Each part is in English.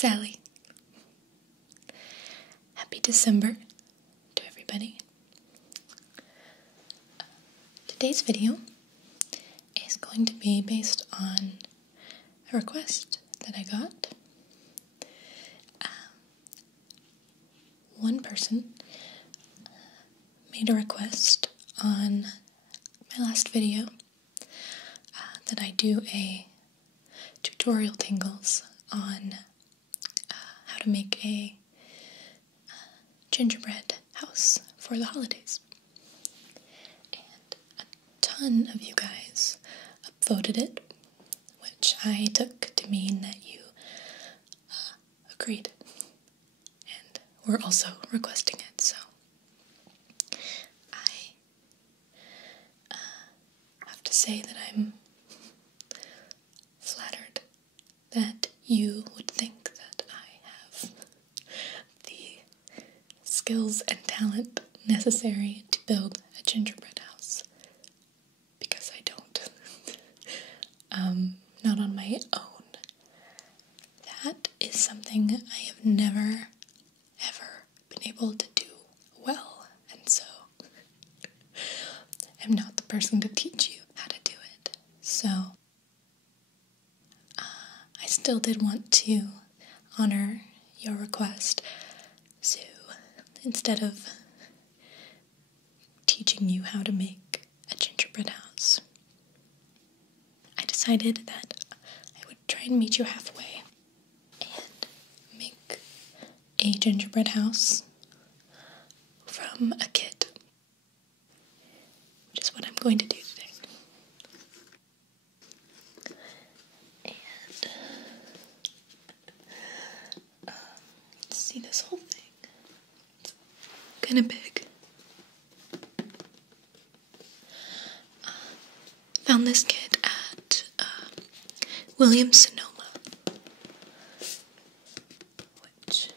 Sally. Happy December to everybody. Today's video is going to be based on a request that I got. One person made a request on my last video that I do a tutorial tingles on how to make a gingerbread house for the holidays. And a ton of you guys upvoted it, which I took to mean that you agreed and were also requesting it. So I have to say that I'm flattered that you would think that I have the skills and talent necessary to build a gingerbread house, because I don't. Not on my own. That is something I have never, ever been able to do well, and so I'm not the person to teach you how to do it. So I still did want to honor your request, so instead of teaching you how to make a gingerbread house, I decided that I would try and meet you halfway and make a gingerbread house from a kit, which is what I'm going to do today. And let's see this whole thing. It's kind of big. Found this kit at Williams-Sonoma, which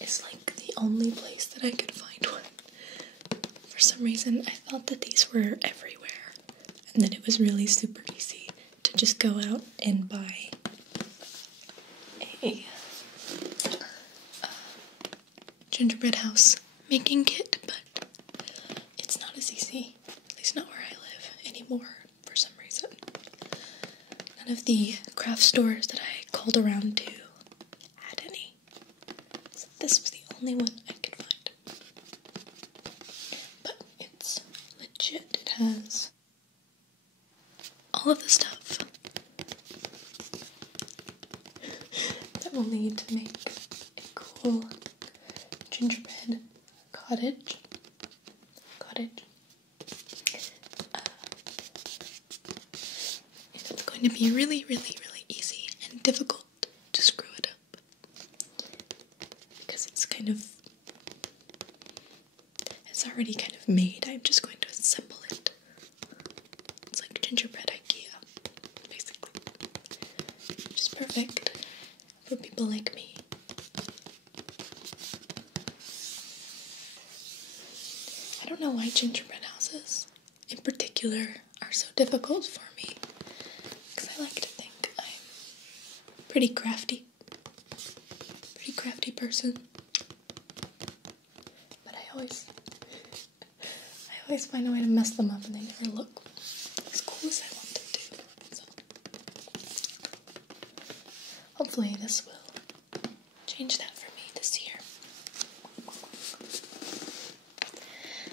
is like the only place that I could find one. For some reason, I thought that these were everywhere, and that it was really super easy to just go out and buy a gingerbread house making kit, but it's not as easy, at least not where I live anymore for some reason. None of the craft stores that I called around to had any, so this was the only one I could find. But it's legit. It has all of the stuff that we'll need to make a cool gingerbread cottage. It's going to be really, really, really easy and difficult to screw it up, because it's already kind of made. I'm just going to assemble it. It's like gingerbread IKEA, basically, which is perfect for people like me. I don't know why gingerbread houses, in particular, are so difficult for me, because I like to think I'm a pretty crafty person, but I always find a way to mess them up, and they never look as cool as I want them to. So hopefully this will change that for me this year.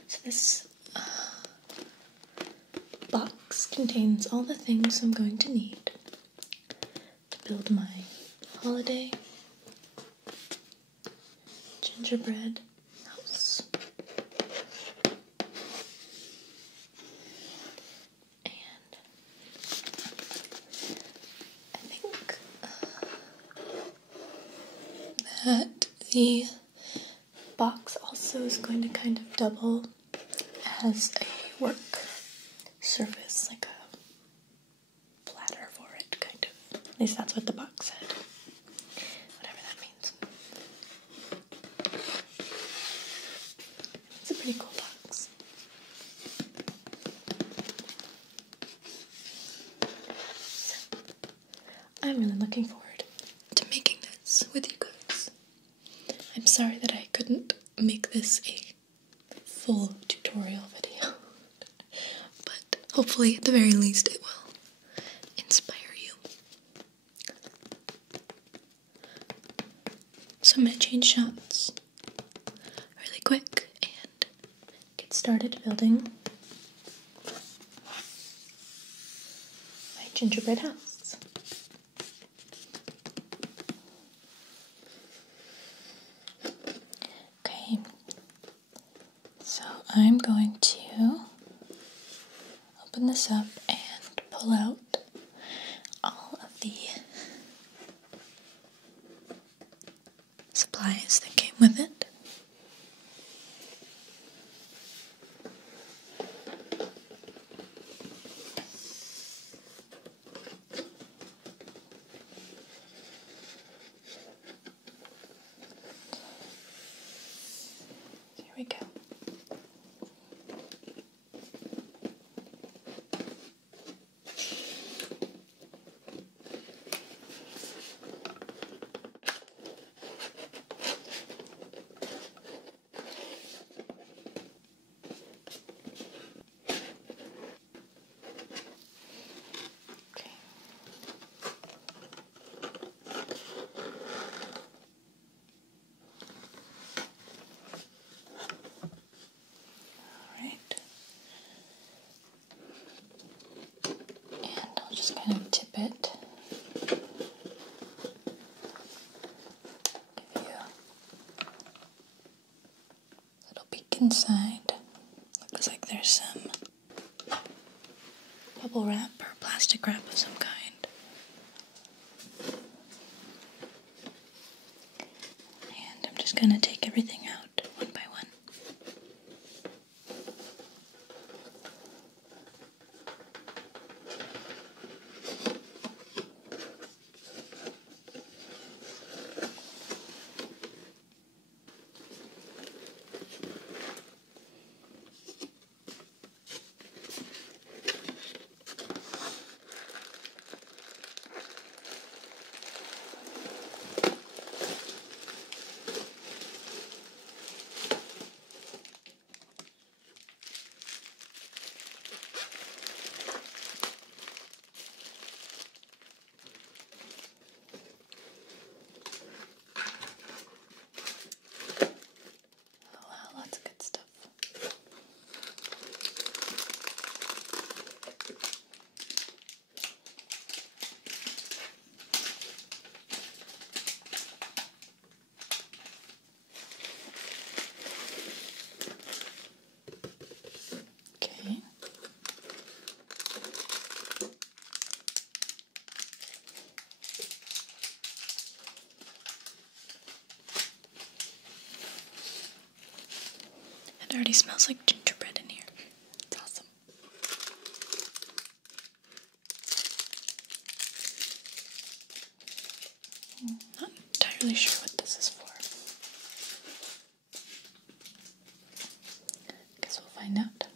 So this box contains all the things I'm going to need to build my holiday gingerbread house. And I think that the box also is going to kind of double as a work surface, like a platter for it, kind of. At least that's what the box said. Whatever that means. It's a pretty cool box. So, I'm really looking forward to making this with you guys. I'm sorry that I couldn't make this a full tutorial video, but hopefully at the very least it will inspire you. So I'm going to change shots really quick and get started building my gingerbread house. Okay, so I'm going to open this up and pull out all of the supplies that came with it. Here we go. Just kind of tip it. Give you a little peek inside. Looks like there's some bubble wrap or plastic wrap of some kind. And I'm just going to take everything out one by one. It already smells like gingerbread in here. It's awesome. I'm not entirely sure what this is for. Guess we'll find out.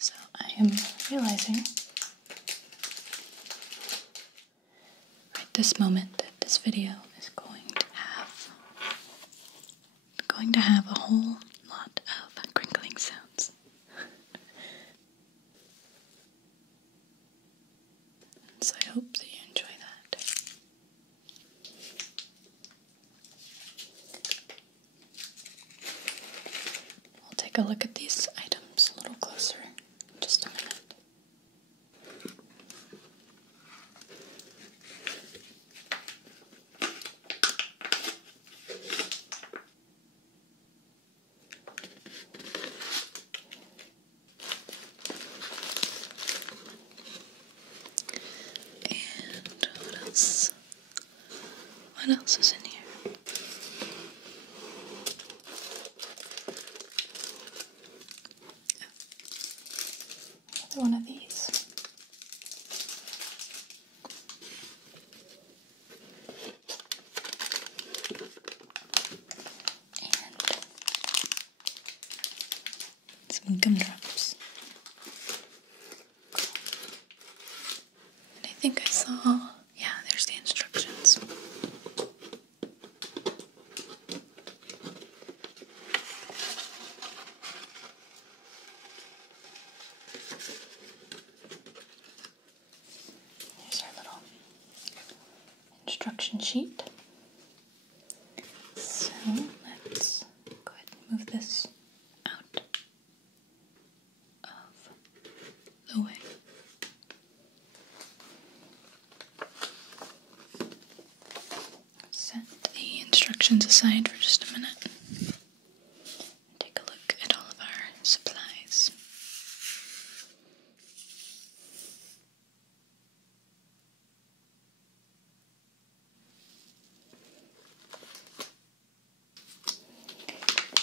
So I am realizing this moment that this video is going to have a whole lot of crinkling sounds. So I hope that you enjoy that. We'll take a look at these items a little closer in just a minute. What else is in here? Another one of these. And some gumdrops. And I think I saw, yeah, there's the instructions. Here's our little instruction sheet. So let's go ahead and move this out of the way. Set the instructions aside for just a minute. Take a look at all of our supplies.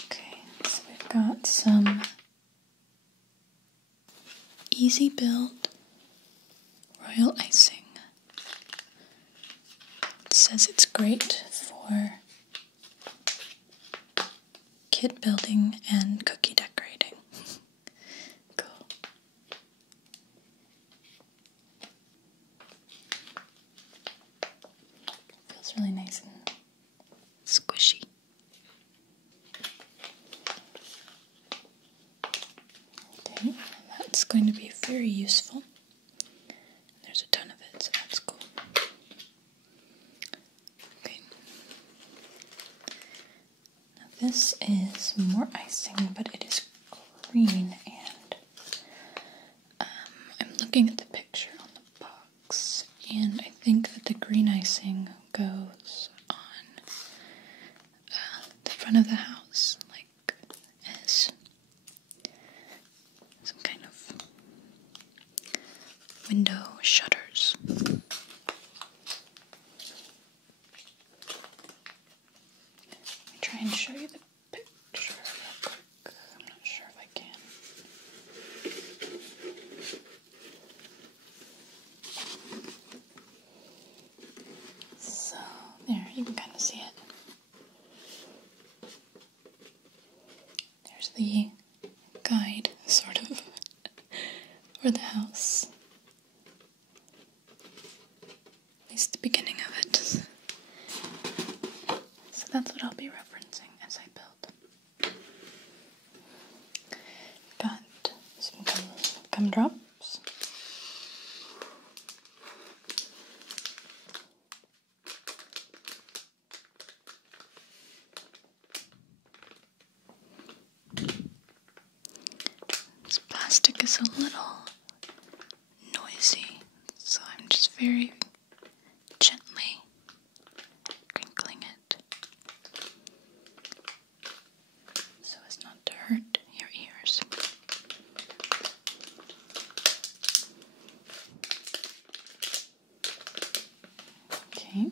Okay, so we've got some easy build royal icing. It says it's great for kit building and cookie decorating. Cool. Feels really nice and squishy. Okay, that's going to be very useful. There's a ton of it, so that's cool. Okay. Now this is more icing, but it is green, and I'm looking at the picture on the box, and I think that the green icing goes on the front of the house, like as some kind of window shutters. Let me try and show you the picture real quick. I'm not sure if I can. So, there, you can kind of see it. There's the guide, sort of, for the house. At least the beginning of it. So that's what I'll be referencing as I build. Got some gumdrops. This plastic is a little noisy, so I'm just very gently crinkling it so as not to hurt your ears. Okay.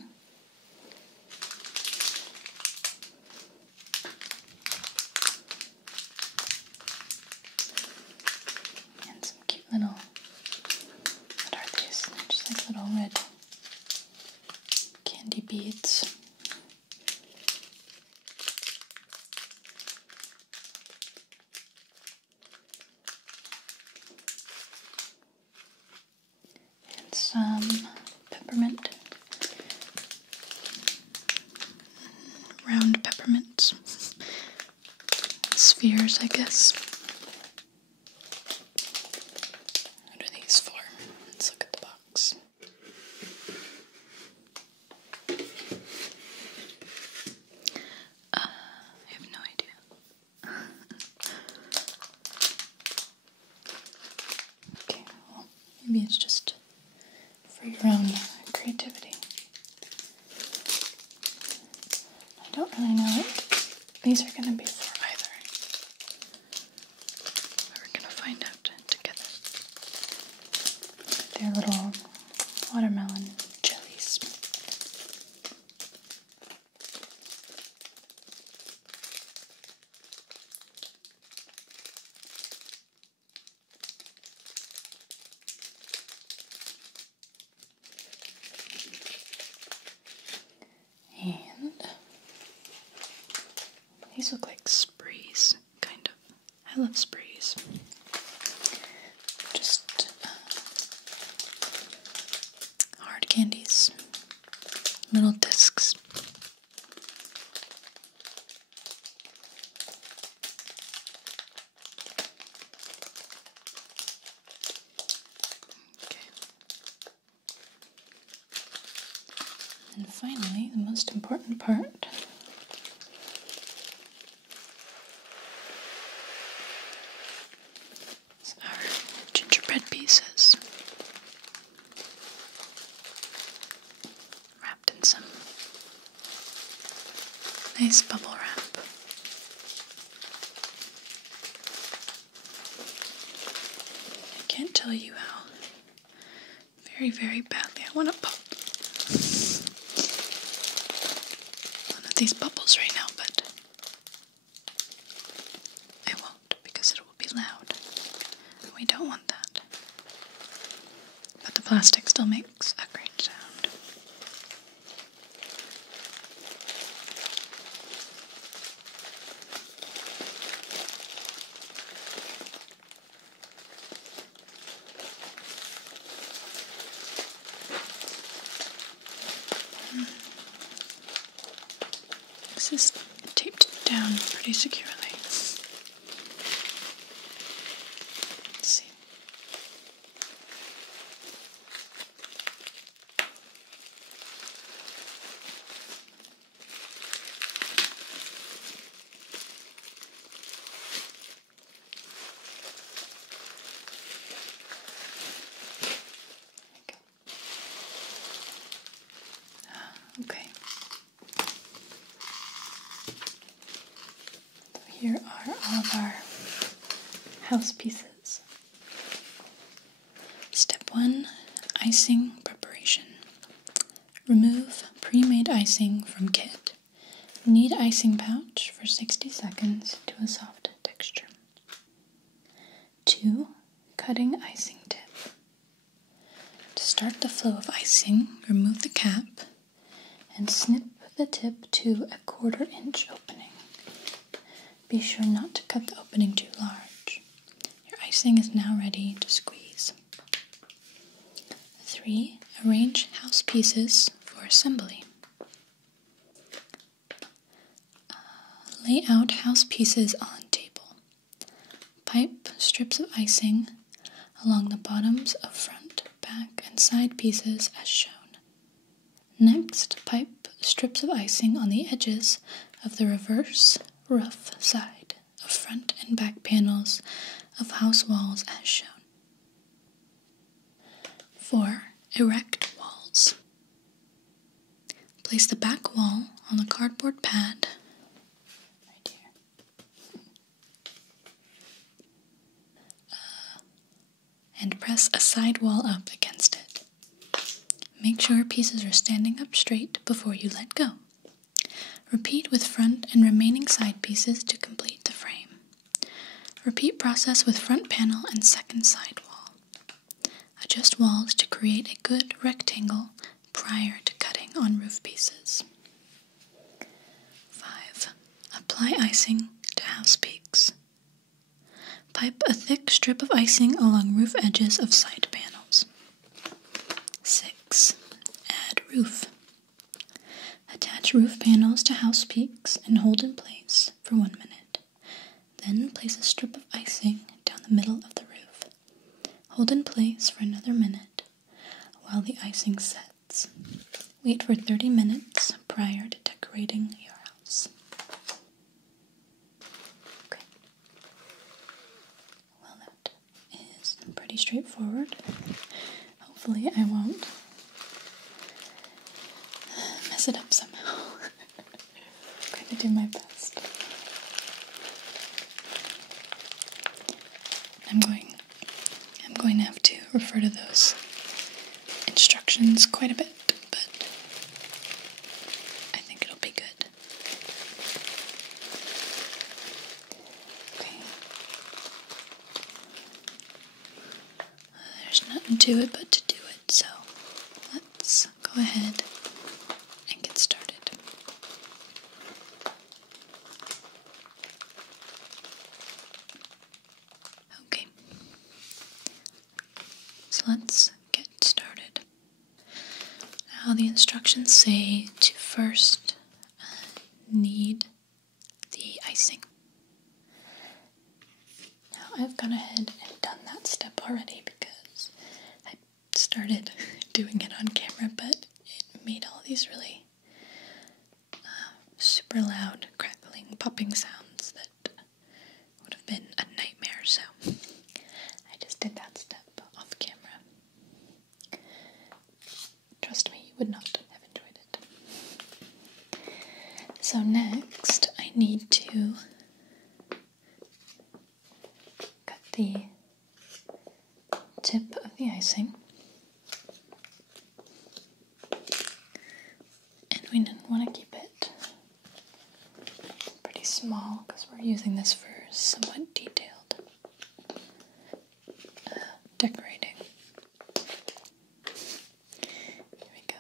And some cute little, what are these? They're just like little red candy beads. And some peppermint, round peppermints, spheres, I guess. What are these for? Let's look at the box. I have no idea. Okay, well, maybe it's just for your own creativity. I don't really know what these are going to be for either. But we're going to find out together. They're little watermelon jellies. And these look like sprees, kind of. I love sprees. these. Just hard candies, little discs. And finally, the most important part is our gingerbread pieces, wrapped in some nice bubble wrap. I can't tell you how very, very badly I want to pop these bubbles right now, but I won't because it will be loud. And we don't want that. But the plastic still makes a great sound. This is taped down pretty securely. Let's see. Okay. Here are all of our house pieces. Step 1, icing preparation. Remove pre-made icing from kit. Knead icing pouch for 60 seconds to a soft texture. 2, cutting icing tip. To start the flow of icing, remove the cap and snip the tip to a 1/4 inch opening. Be sure not to cut the opening too large. Your icing is now ready to squeeze. 3, arrange house pieces for assembly. Lay out house pieces on table. Pipe strips of icing along the bottoms of front, back, and side pieces as shown. Next, pipe strips of icing on the edges of the reverse rough side of front and back panels of house walls as shown. 4, erect walls. Place the back wall on the cardboard pad right here. And press a side wall up against it. Make sure pieces are standing up straight before you let go. Repeat with front and remaining side pieces to complete the frame. Repeat process with front panel and second side wall. Adjust walls to create a good rectangle prior to cutting on roof pieces. 5. Apply icing to house peaks. Pipe a thick strip of icing along roof edges of side panels. 6. Add roof. Attach roof panels to house peaks and hold in place for 1 minute. Then place a strip of icing down the middle of the roof. Hold in place for another minute while the icing sets. Wait for 30 minutes prior to decorating your house. Okay. Well, that is pretty straightforward. Hopefully I won't mess it up somehow. I'm going to do my best. I'm going to have to refer to those instructions quite a bit, but I think it'll be good. Okay. There's nothing to it but to do it, so let's go ahead and get started. So let's get started. Now the instructions say to first knead the icing. Now I've gone ahead and done that step already because I started doing it on camera, but it made all these really super loud, crackling, popping sounds that would have been a nightmare, so I just did that step off camera. Trust me, you would not have enjoyed it. So next, I need to cut the tip of the icing. And we didn't want to keep it pretty small because we're using this for somewhat detailed decorating. Here we go.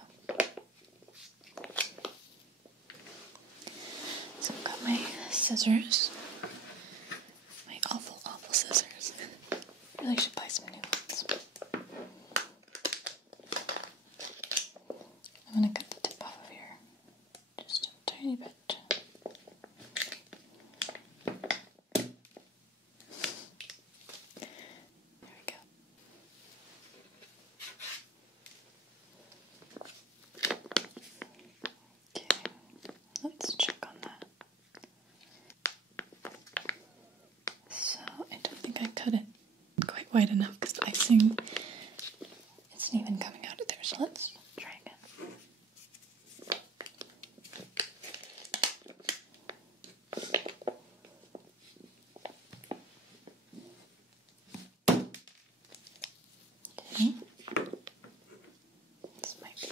So I've got my scissors, my awful, awful scissors. Really should buy some new ones. I'm going to cut the tip off of here just a tiny bit. Let's check on that. So I don't think I cut it quite wide enough because the icing isn't even coming out of there. So let's try again. Okay. This might be a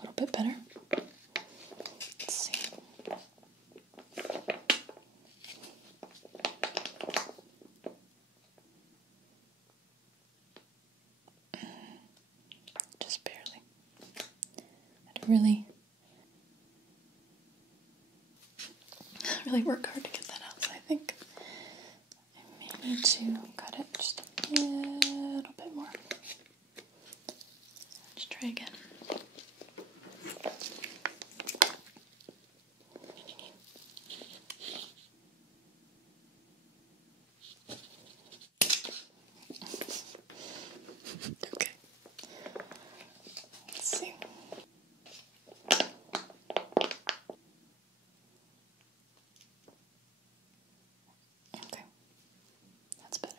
little bit better. Let's see. Just barely. I had to really work hard to get that out, so I think I may need to cut it just a little bit more. Let's try again. Okay. Let's see. Okay. That's better.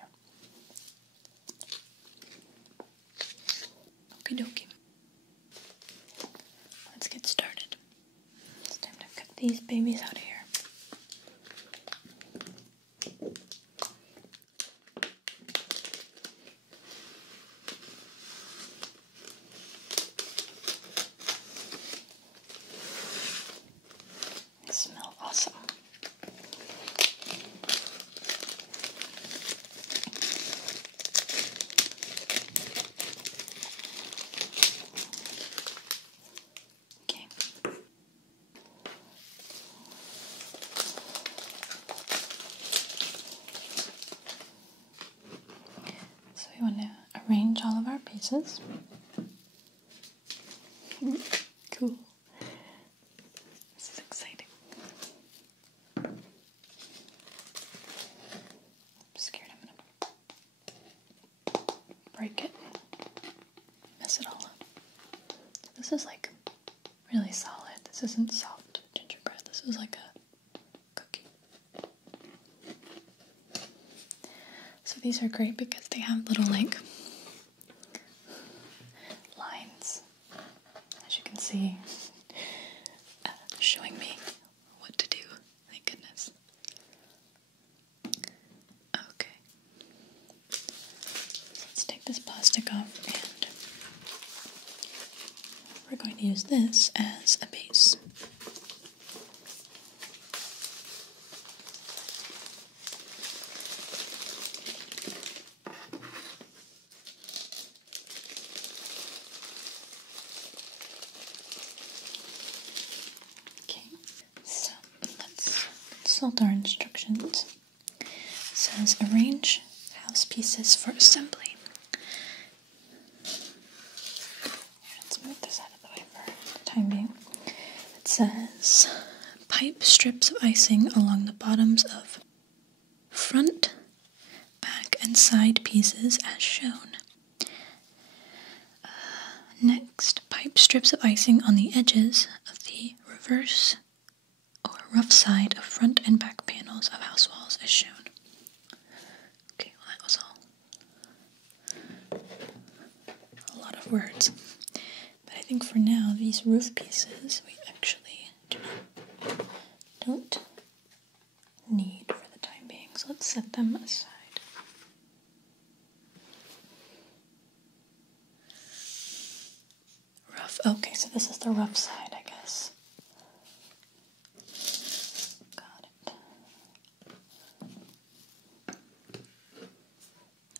Okie dokie. Let's get started. It's time to cut these babies out of here. They smell awesome. Okay. So we want to arrange all of our pieces. Cool. This is exciting. I'm scared I'm gonna break it, mess it all up. This is like really solid. This isn't soft gingerbread. This is like a cookie. So these are great because they have little like lines, as you can see, showing me what to do. Thank goodness. Okay. Let's take this plastic off and we're going to use this as a base. Okay, so let's consult our instructions. It says arrange house pieces for assembly. says, pipe strips of icing along the bottoms of front, back, and side pieces as shown. Next, pipe strips of icing on the edges of the reverse or rough side of front and back panels of house walls as shown. Okay, well that was all a lot of words. But I think for now, these roof pieces we actually don't need for the time being, so let's set them aside. Rough, okay, so this is the rough side, I guess. Got it.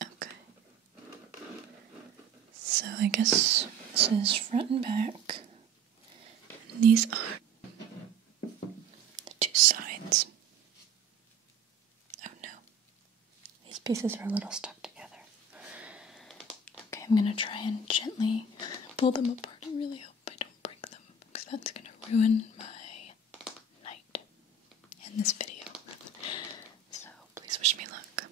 Okay. So I guess this is front and back, and these are the two sides. Oh no, these pieces are a little stuck together. Okay, I'm gonna try and gently pull them apart. I really hope I don't break them, because that's gonna ruin my night in this video. So please wish me luck.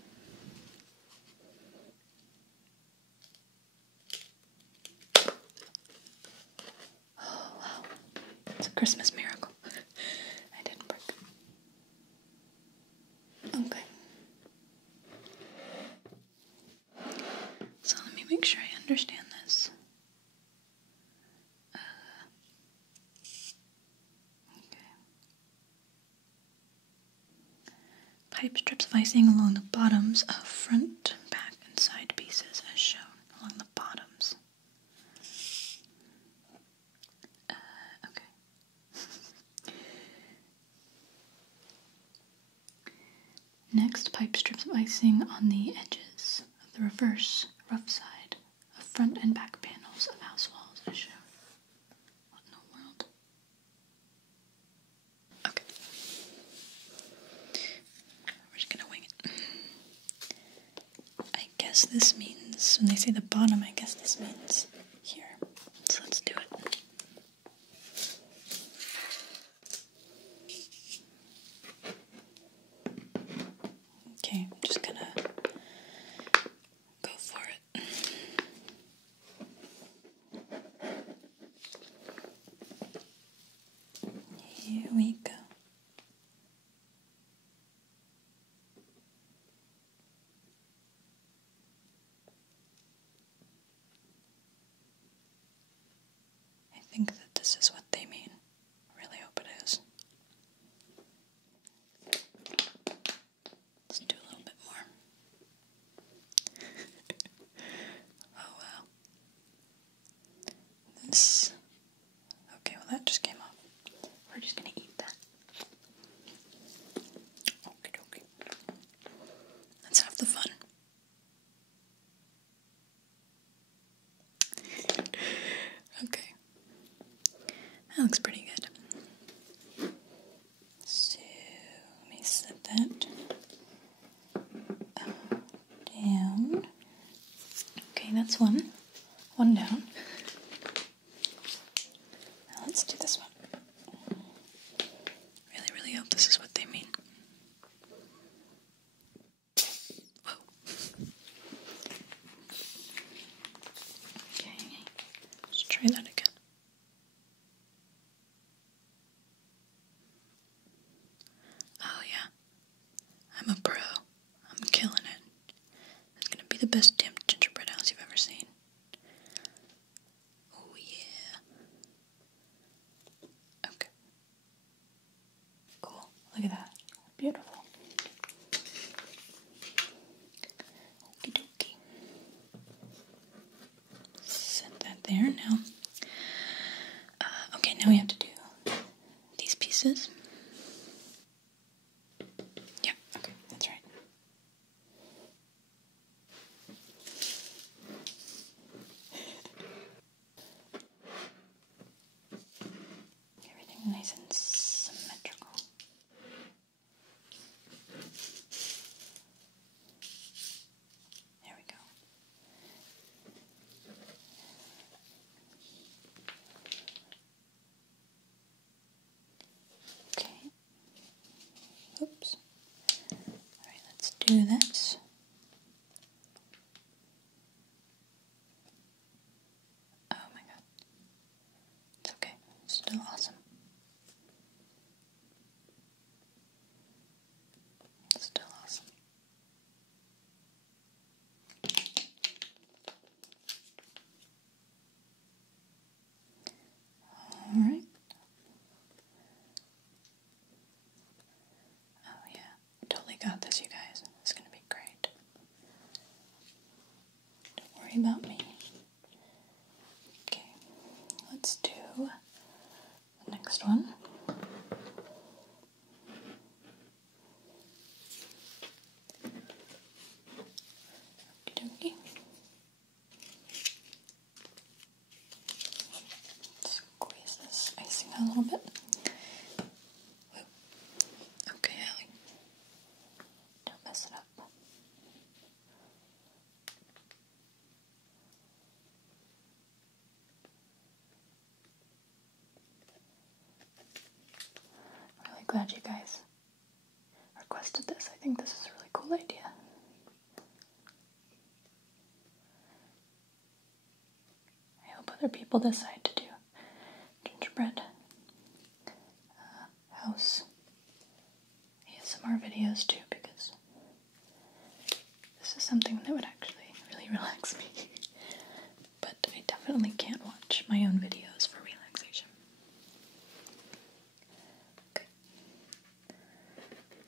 Oh wow, it's a Christmas miracle. I didn't break them. Okay. So let me make sure I understand this. Pipe strips of icing along the bottoms of front, back, and side pieces as shown. Along the bottoms. Okay. Next, pipe strips of icing on the edges of the reverse, rough side of front and back panels of house walls as shown. What in the world? Okay. We're just gonna wing it. I guess this means, when they say the bottom, I guess this means here. So let's do it. Okay, I'm just gonna go for it. Here we go. I think that this is what they mean. I really hope it is. Let's do a little bit more. Oh wow. This. Okay, well that just came off. We're just gonna eat that. Okie dokie. Let's have the fun. Okay. That looks pretty good. So, let me set that down. Okay, that's one. One down. Now let's do this one. Really, really hope this is what they mean. Whoa. Okay, let's try that again. Oh yeah, I'm a pro. I'm killing it. It's gonna be the best damn gingerbread house you've ever seen. do this. Oh my god. It's okay. It's still awesome. It's still awesome. Alright. Oh yeah. Totally got this, you guys. It's gonna be great. Don't worry about me. Okay. Let's do the next one. Okie dokie. Squeeze this icing out a little bit. Whoa. Okay, Allie. Don't mess it up. I'm really glad you guys requested this. I think this is a really cool idea. I hope other people decide to do gingerbread house ASMR videos too, because this is something that would actually really relax me. But I definitely can't watch my own videos for relaxation. Okay.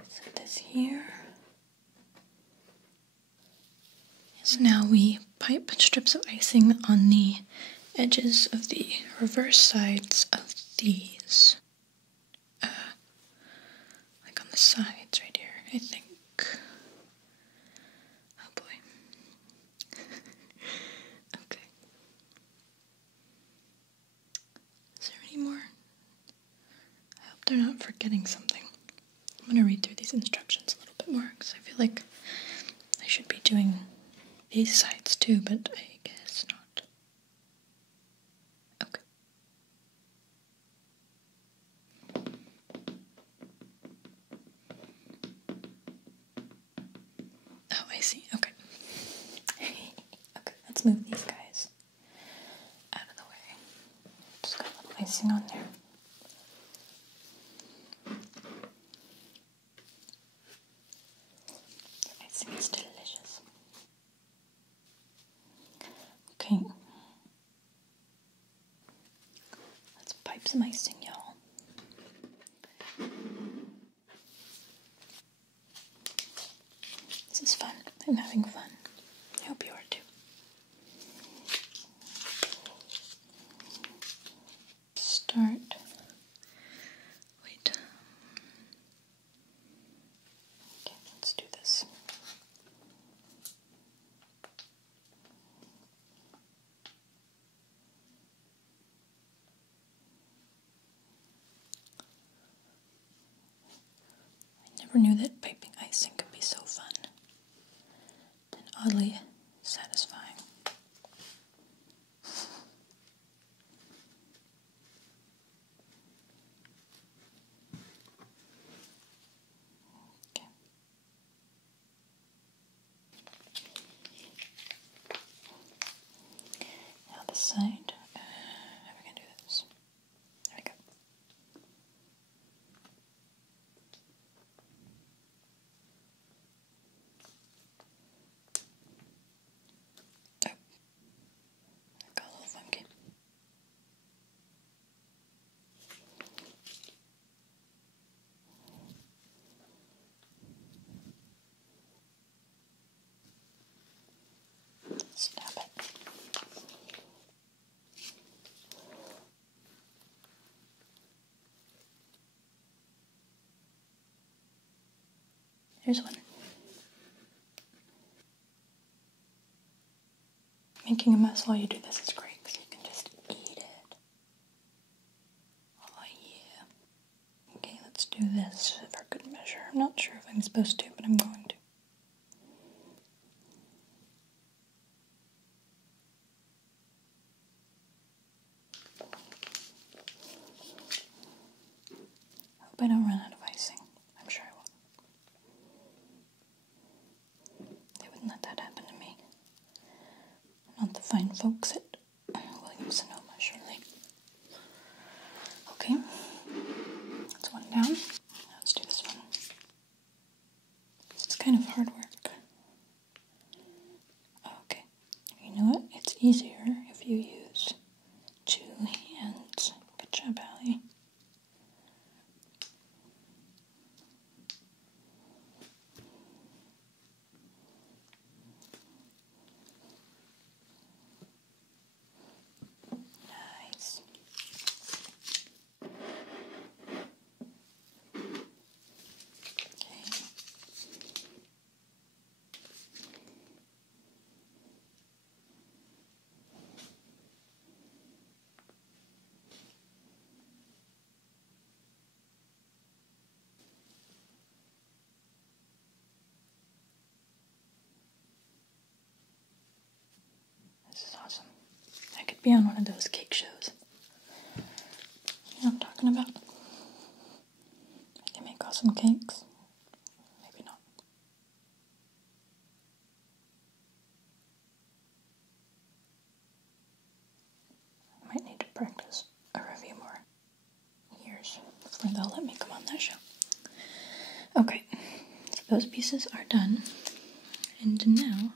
Set this here. So now we pipe strips of icing on the edges of the reverse sides of these. Like on the sides right here, I think. Oh boy. Okay. Is there any more? I hope they're not forgetting something. I'm going to read through these instructions a little bit more because I feel like I should be doing these sides too, but I guess not. Okay. Oh, I see. Okay. Okay, let's move these guys out of the way. Just got a little icing on there. Icing is delicious. Okay. Let's pipe some icing, y'all. This is fun. I'm having fun. I hope you are too. Start. Wait. Okay, let's do this. I never knew that piping icing could be so fun and oddly satisfying. Okay. Now this side. How are we going to do this? There we go. Oh. That got a little funky. Stop it. Here's one. Making a mess while you do this is great because you can just eat it. Oh yeah. Okay, let's do this for good measure. I'm not sure if I'm supposed to, but I'm going to. I hope I don't run out of icing. I'm sure I won't. fine folks at Williams-Sonoma shortly. Okay, that's one down. Let's do this one. It's kind of hard work. Okay, you know what? It's easier if you use 2 hands. Good job, Allie. Nice. Okay. This is awesome. I could be on one of those cake shows. You know what I'm talking about? They make awesome cakes. Maybe not. I might need to practice a few more years before they'll let me come on that show. Okay, so those pieces are done. And now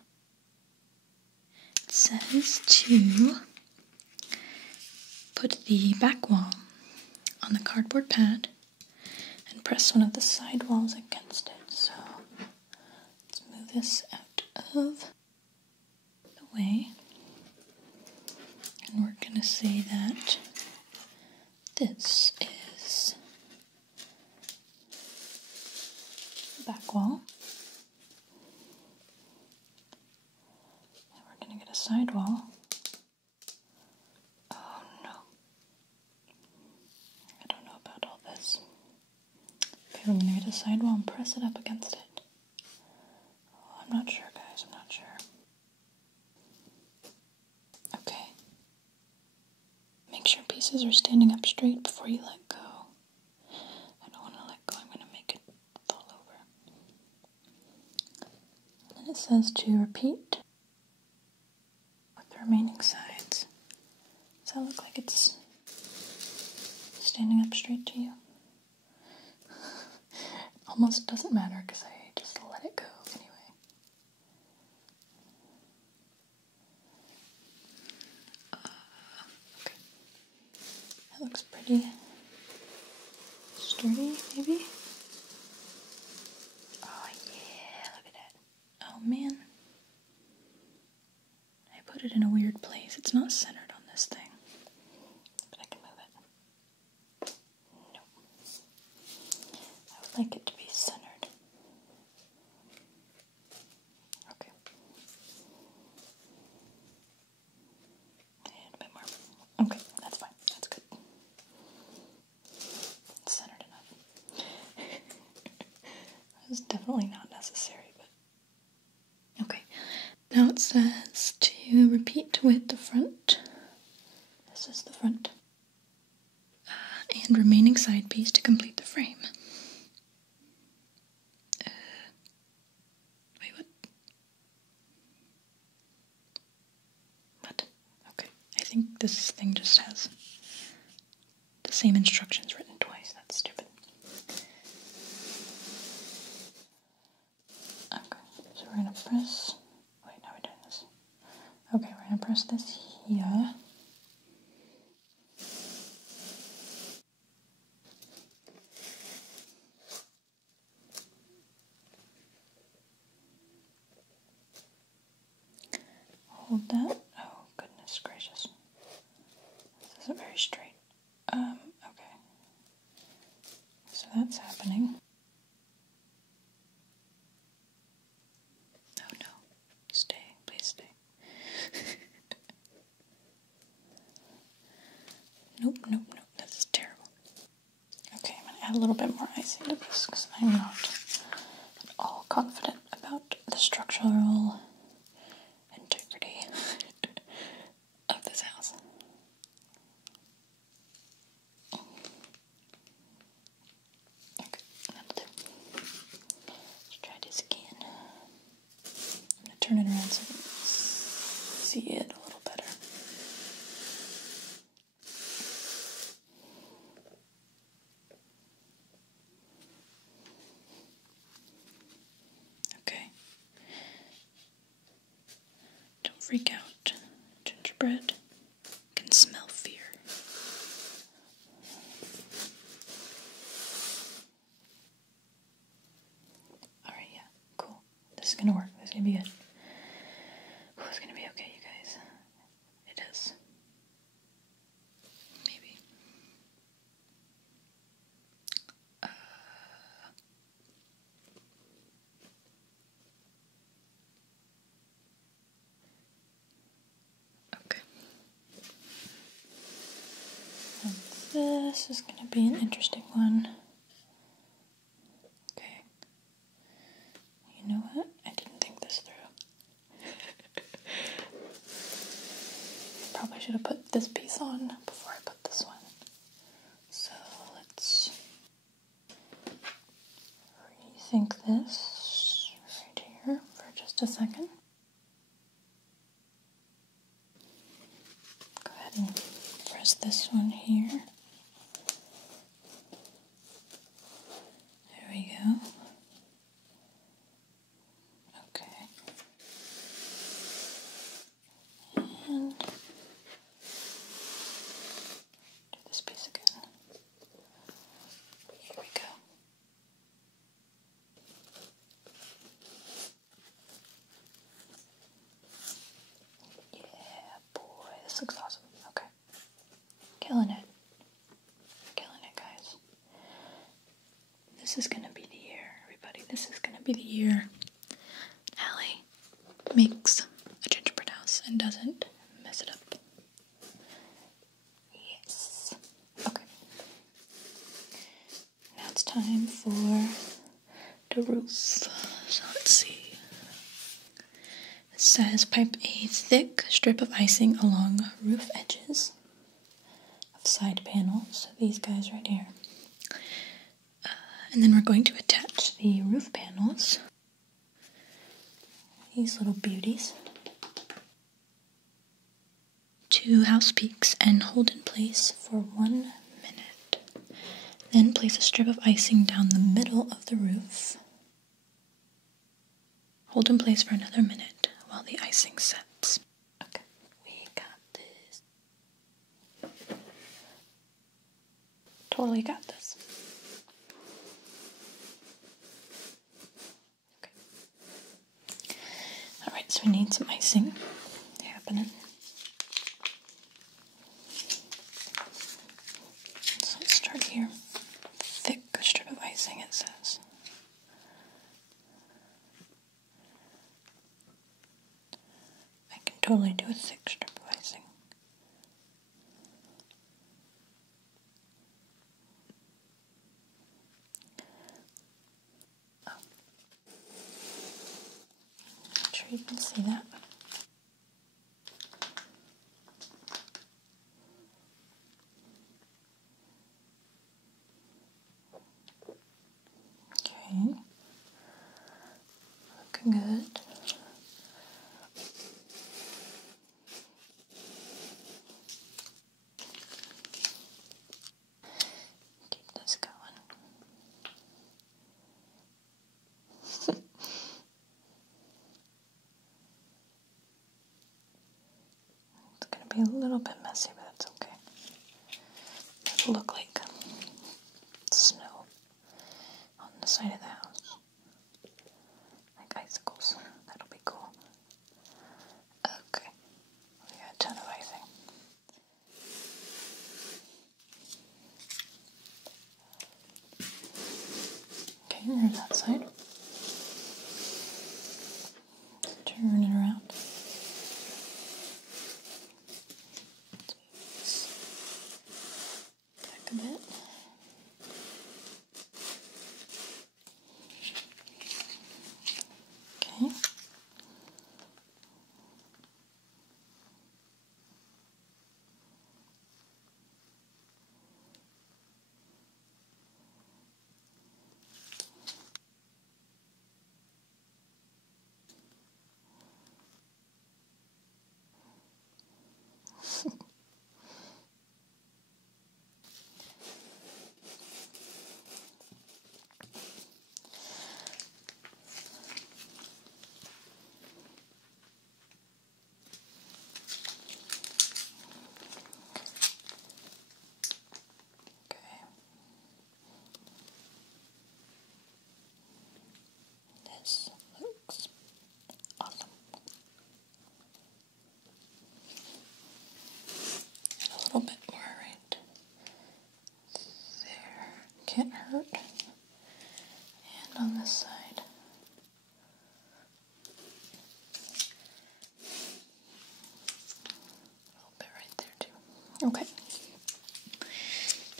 it says to put the back wall on the cardboard pad and press one of the side walls against it. So let's move this out of the way. And we're going to say that this is the back wall. And we're going to get a side wall. Oh no. I don't know about all this. Okay, we're going to get a side wall and press it up against it. Oh, I'm not sure, guys. I'm not sure. Okay. Make sure pieces are standing up straight before you let go. I don't want to let go. I'm going to make it fall over. And then it says to repeat with the remaining sides. Does that look like it's standing up straight to you? Almost doesn't matter because I just let it go anyway. Okay. That looks pretty sturdy, maybe? Oh yeah, look at that. Oh man. I put it in a weird place. It's not centered on this thing. But I can move it. No. I would like it to be centered. Okay. And a bit more. Okay, that's fine. That's good. It's centered enough. That was definitely not necessary, but okay. Now it says to repeat with the front. This is the front. And remaining side piece to complete the frame. Wait, what? What? Okay. I think this thing just has the same instructions written twice. That's stupid. Okay, so we're going to press... Wait, now we're doing this. Okay, we're going to press this here. Hold that. Oh, goodness gracious. This isn't very straight. Okay. So that's happening. Oh no. Stay. Please stay. Nope, nope, nope. This is terrible. Okay, I'm going to add a little bit more ice into this because I'm not at all confident about the structural integrity of this house. Okay, that'll do. Let's try this again. I'm going to turn it around so you can see it a little better. freak out. Gingerbread can smell fear. Alright, yeah, cool. This is gonna work. This is gonna be good. Oh, it's gonna be okay, you guys. It is. Maybe. Okay. This is going to be an interesting one. Okay. You know what? I didn't think this through. Probably should have put this piece on before I put this one. So let's rethink this right here for just a second. Go ahead and press this one here. There we go. Okay. And do this piece again. Here we go. Yeah, boy, this looks awesome. Okay. Killing it. Killing it, guys. This is gonna be the year, everybody. This is gonna be the year Allie makes a gingerbread house and doesn't mess it up. Yes. Okay. Now it's time for the roof. So let's see. It says pipe a thick strip of icing along roof edges of side panels. So these guys right here. And then we're going to attach the roof panels, these little beauties, to house peaks and hold in place for 1 minute. Then place a strip of icing down the middle of the roof. Hold in place for another minute while the icing sets. Okay, we got this. Totally got this. Alright, so we need some icing happening. So let's start here. Thick strip of icing, it says. I can totally do a thick strip of icing. Oh. Make sure you can see that. Okay. Looking good. Keep this going. It's going to be a little bit messy, but that's okay. It'll look like snow on the side of the house. Like icicles. That'll be cool. Okay. We got a ton of icing. Okay, here's that side. Turn it around. Back a bit. part and on this side. A little bit right there too. Okay.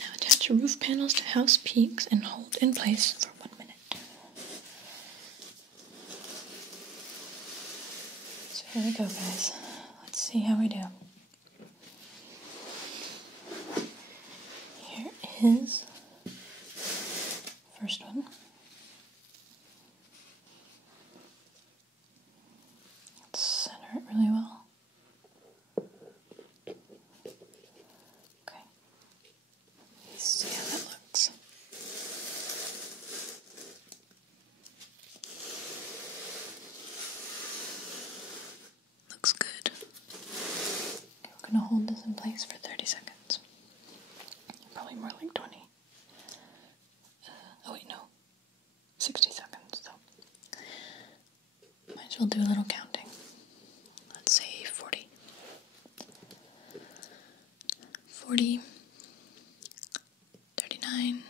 Now attach roof panels to house peaks and hold in place for 1 minute. So here we go, guys. Let's see how we do. Here is first one. Let's center it really well. Okay. Let's see how that looks. Looks good. Okay, we're going to hold this in place for 30 seconds. Probably more like 20. Oh wait, no. 60 seconds, so might as well do a little counting. Let's say 40. 40, 39,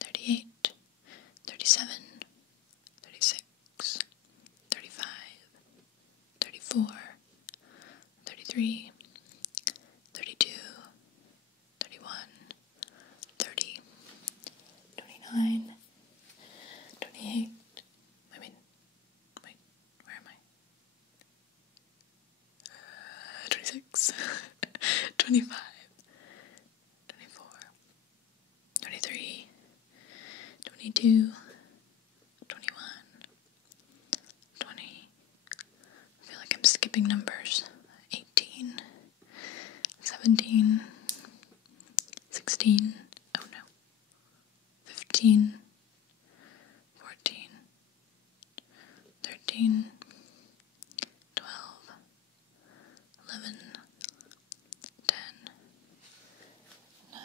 38, 37, 36, 35, 34, 33, 32, 31, 30, 29, 28, where am I? 26, 25, 24, 23, 22, 21, 20. I feel like I'm skipping numbers. 18, 17, 16, oh no, 15, 14, 13, 12, 11, 10, 9,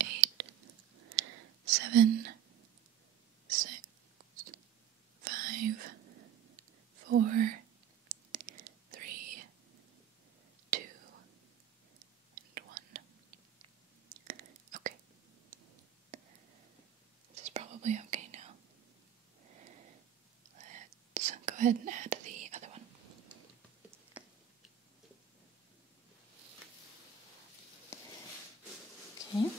8, 7, 6, 5, 4, 3, 2, and 1. Okay. This is probably okay now. Let's go ahead and add the other one. Okay.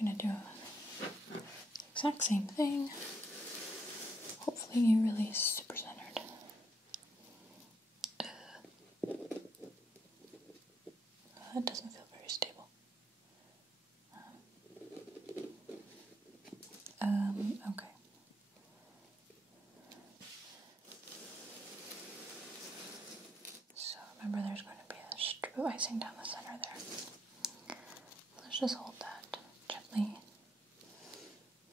We're going to do the exact same thing. Hopefully you release super centered. That doesn't feel very stable. Okay. So remember there's going to be a strip of icing down the center there. Let's just hold that gently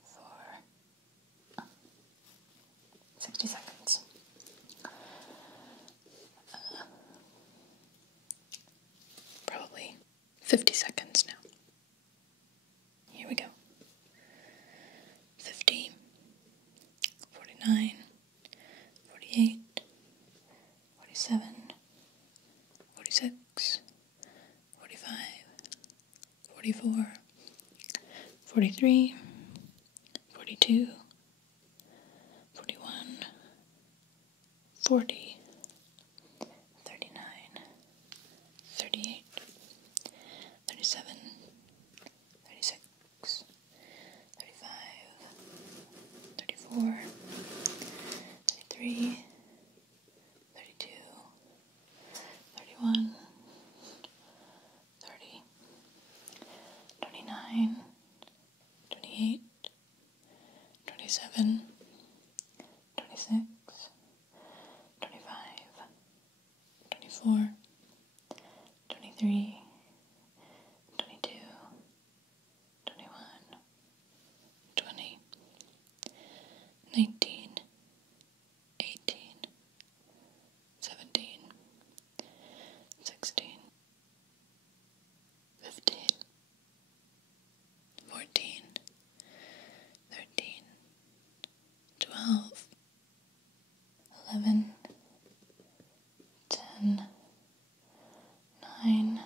for 60 seconds. Probably 50 seconds now. Here we go. 50, 49, 48, 47, 46, 45, 44, 43, 42, 41, 40, 39, 38, 37, 36, 35, 34, 33, 32, 31, 30, 29, 28, 27, 26, 25, 24, 23, 22, 21, 20, 19, 18, 17, 16, 15, 14, 13, 12, 11, 10, 9,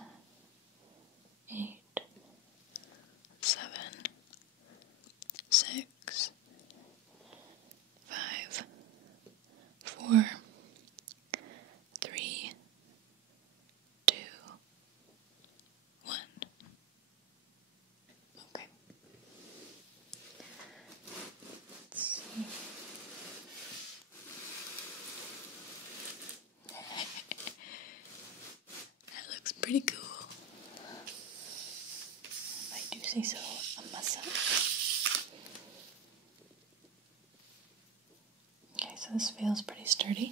so this feels pretty sturdy.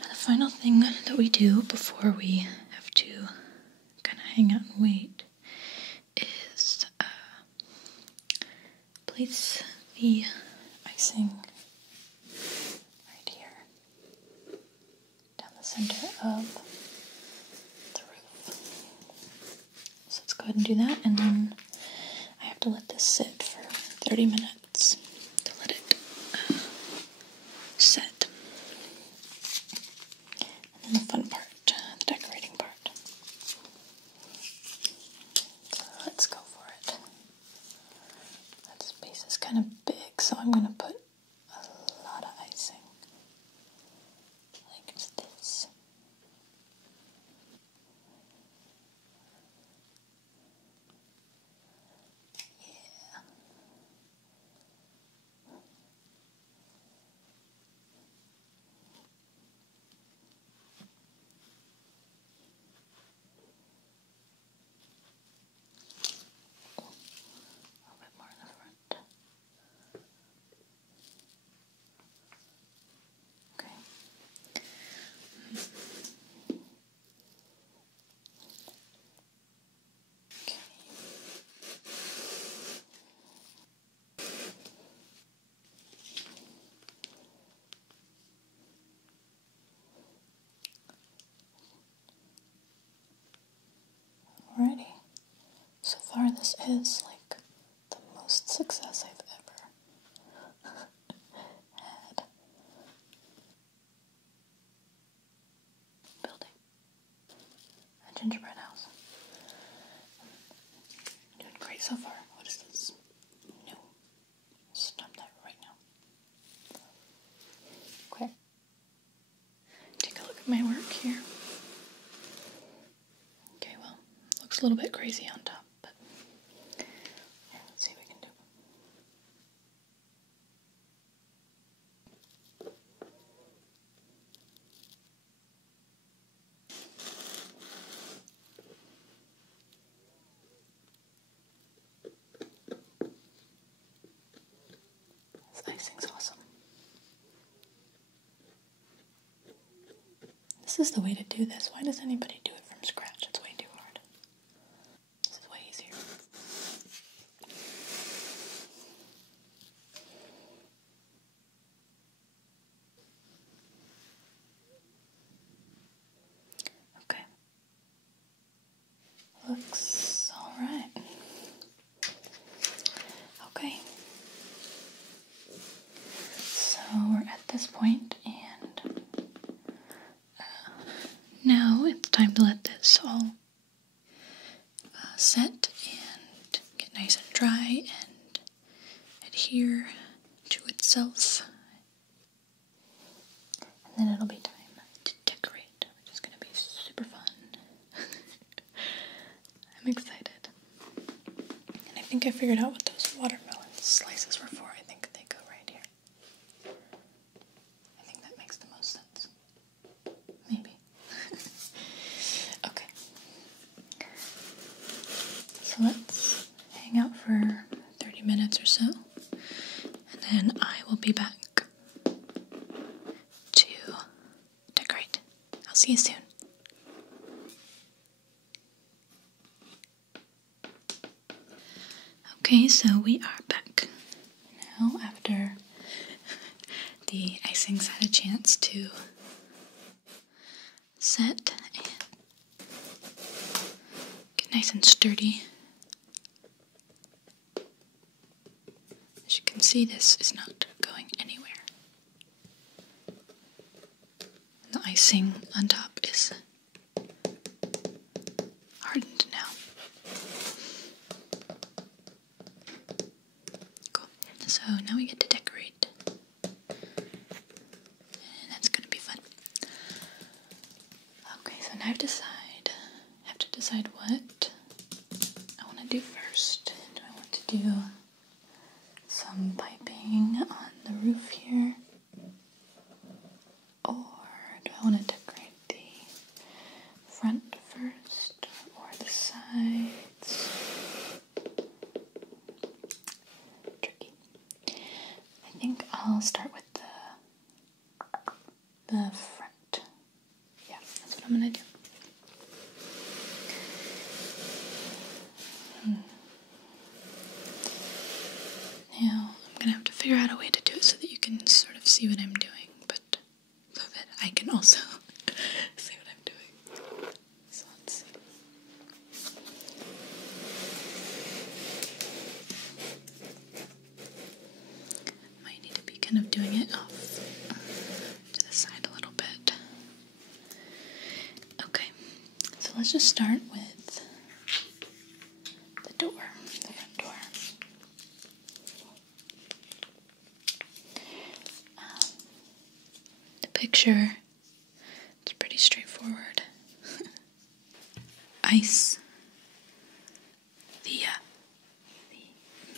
Now the final thing that we do before we have to kind of hang out and wait is place the icing right here down the center of the roof. So let's go ahead and do that, and then I have to let this sit for 30 minutes to let it set. And then the fun part, the decorating part. So let's go for it. That space is kind of big, so I'm going to put a lot of icing. Like it's this. Yeah. A bit more in the front. Okay. Alrighty. So far this is like the most success I've ever had building a gingerbread house. Doing great so far. What is this? No. Stop that right now. Okay. Take a look at my work here. Okay, well, looks a little bit crazy on top, but yeah, let's see what we can do. This icing's awesome. This is the way to do this. Why does anybody do it from scratch? It's way too hard. This is way easier. Okay. Looks alright. Okay. So we're at this point, and now it's time to let this all set and get nice and dry and adhere to itself. And then it'll be time to decorate, which is going to be super fun. I'm excited. And I think I figured out what those watermelon slices were for. I think they go right here. I think that makes the most sense. Maybe. Okay. So let's hang out for 30 minutes or so, and then I will be back to decorate. I'll see you soon. Okay, so we are back now after the icing's had a chance to set and get nice and sturdy. As you can see, this is not going anywhere. And the icing on top is hardened now. Cool. So now we get to decorate. And that's gonna be fun. Okay, so now I have to decide what I want to do first. Do I want to do some piping on the roof here? Or do I want to decorate the front first or the sides? Tricky. I think I'll start with the the front. Yeah, that's what I'm gonna do. Now, I'm gonna have to figure out a way to do it so that you can sort of see what I'm doing, but so that I can also see what I'm doing. So let's see. Might need to be kind of doing it off to the side a little bit. Okay, so let's just start with the door, the front door. The picture, it's pretty straightforward. Ice, the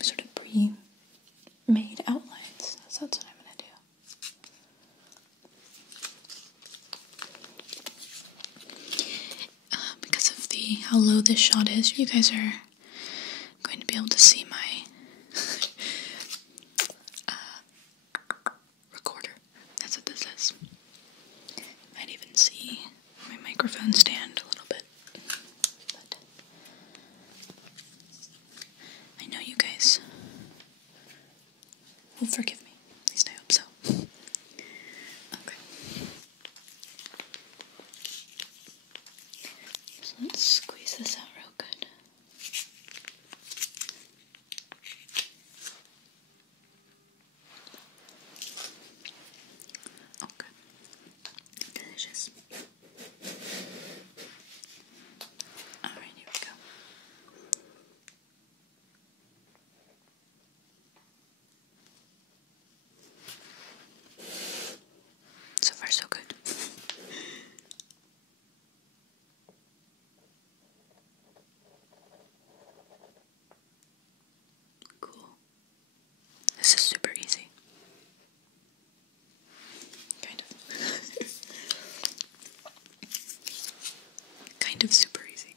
sort of pre-made outlines. So that's what I'm gonna do. Because of how low this shot is, you guys are going to be able to see my recorder. That's what this is. Might even see my microphone stand a little bit. But I know you guys will forgive me. At least I hope so. Okay. So let's squeeze this out real good. Okay. Delicious. Alright, here we go. So far, so good. Cool. This is super easy. Kind of. Kind of super easy.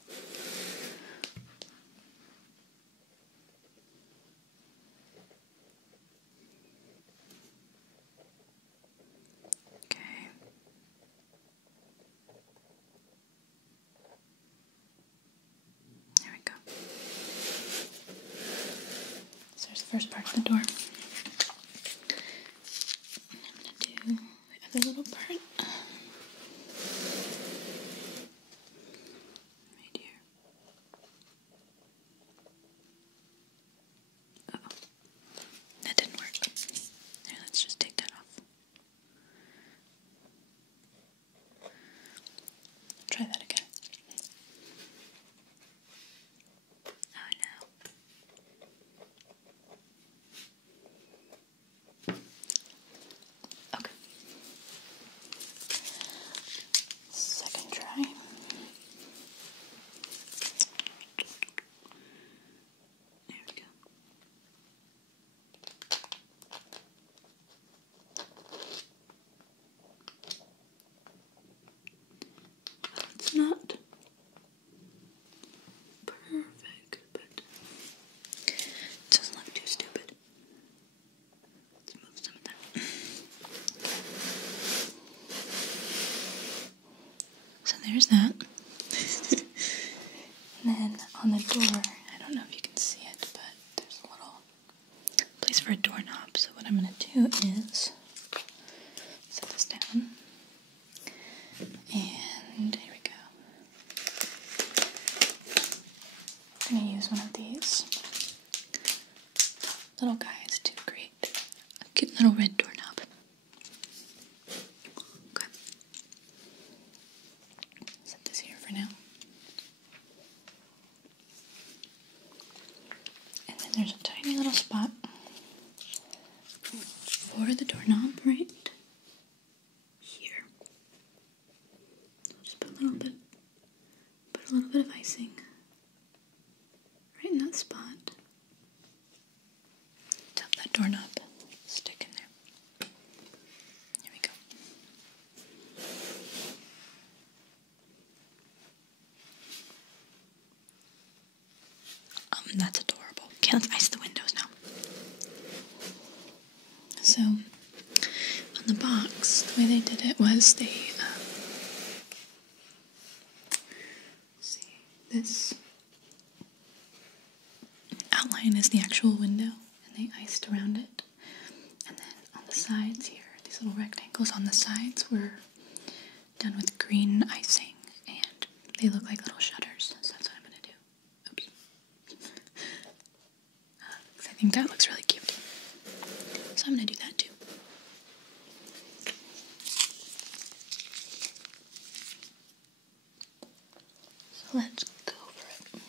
Okay. There we go. So there's the first part of the door. And I'm going to do the other little part. Right here. Uh-oh. That didn't work. Here, let's just take that off. Try that again. Oh no. Okay. Second try. There we go. It's not perfect, but it doesn't look too stupid. Let's move some of that. So there's that. And then on the door, I don't know if you can see it, but there's a little place for a doorknob. So what I'm going to do is set this down. And here we go. I'm going to use one of these little guys to create a cute little red doorknob. Okay. Set this here for now. And then there's a tiny little spot for the doorknob right here. I'll just put a little bit of icing right in that spot. Tap that doorknob, stick in there. Here we go. That's adorable. Okay, let's ice the windows now. So, on on the box, the way they did it was they, let's see, this outline is the actual window, and they iced around it. And then on the sides here, these little rectangles on the sides were done with green icing, and they look like little shutters, so that's what I'm going to do. Oops. I think that looks really cute. So I'm going to do that too. So let's go over it.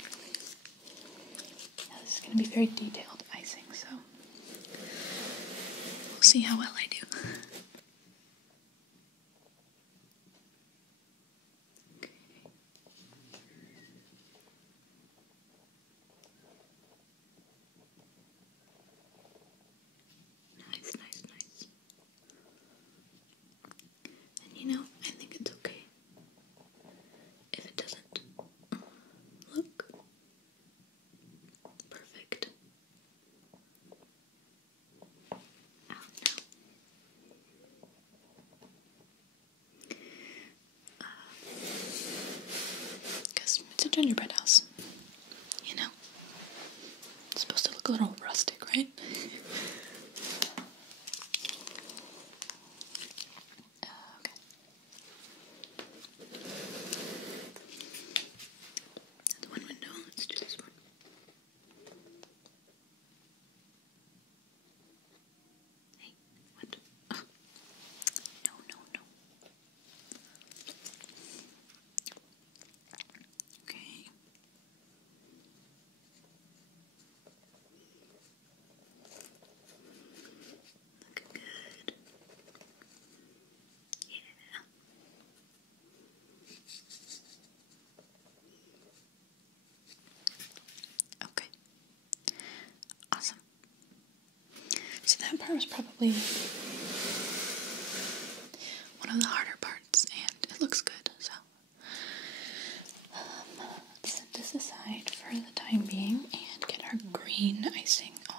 Now this is going to be very detailed icing, so we'll see how well I do. Nice. And you know, I think it's okay if it doesn't look perfect. Oh no. Because it's a gingerbread house, you know? It's supposed to look a little rustic, right? So that part was probably one of the harder parts, and it looks good, so let's set this aside for the time being and get our green icing on.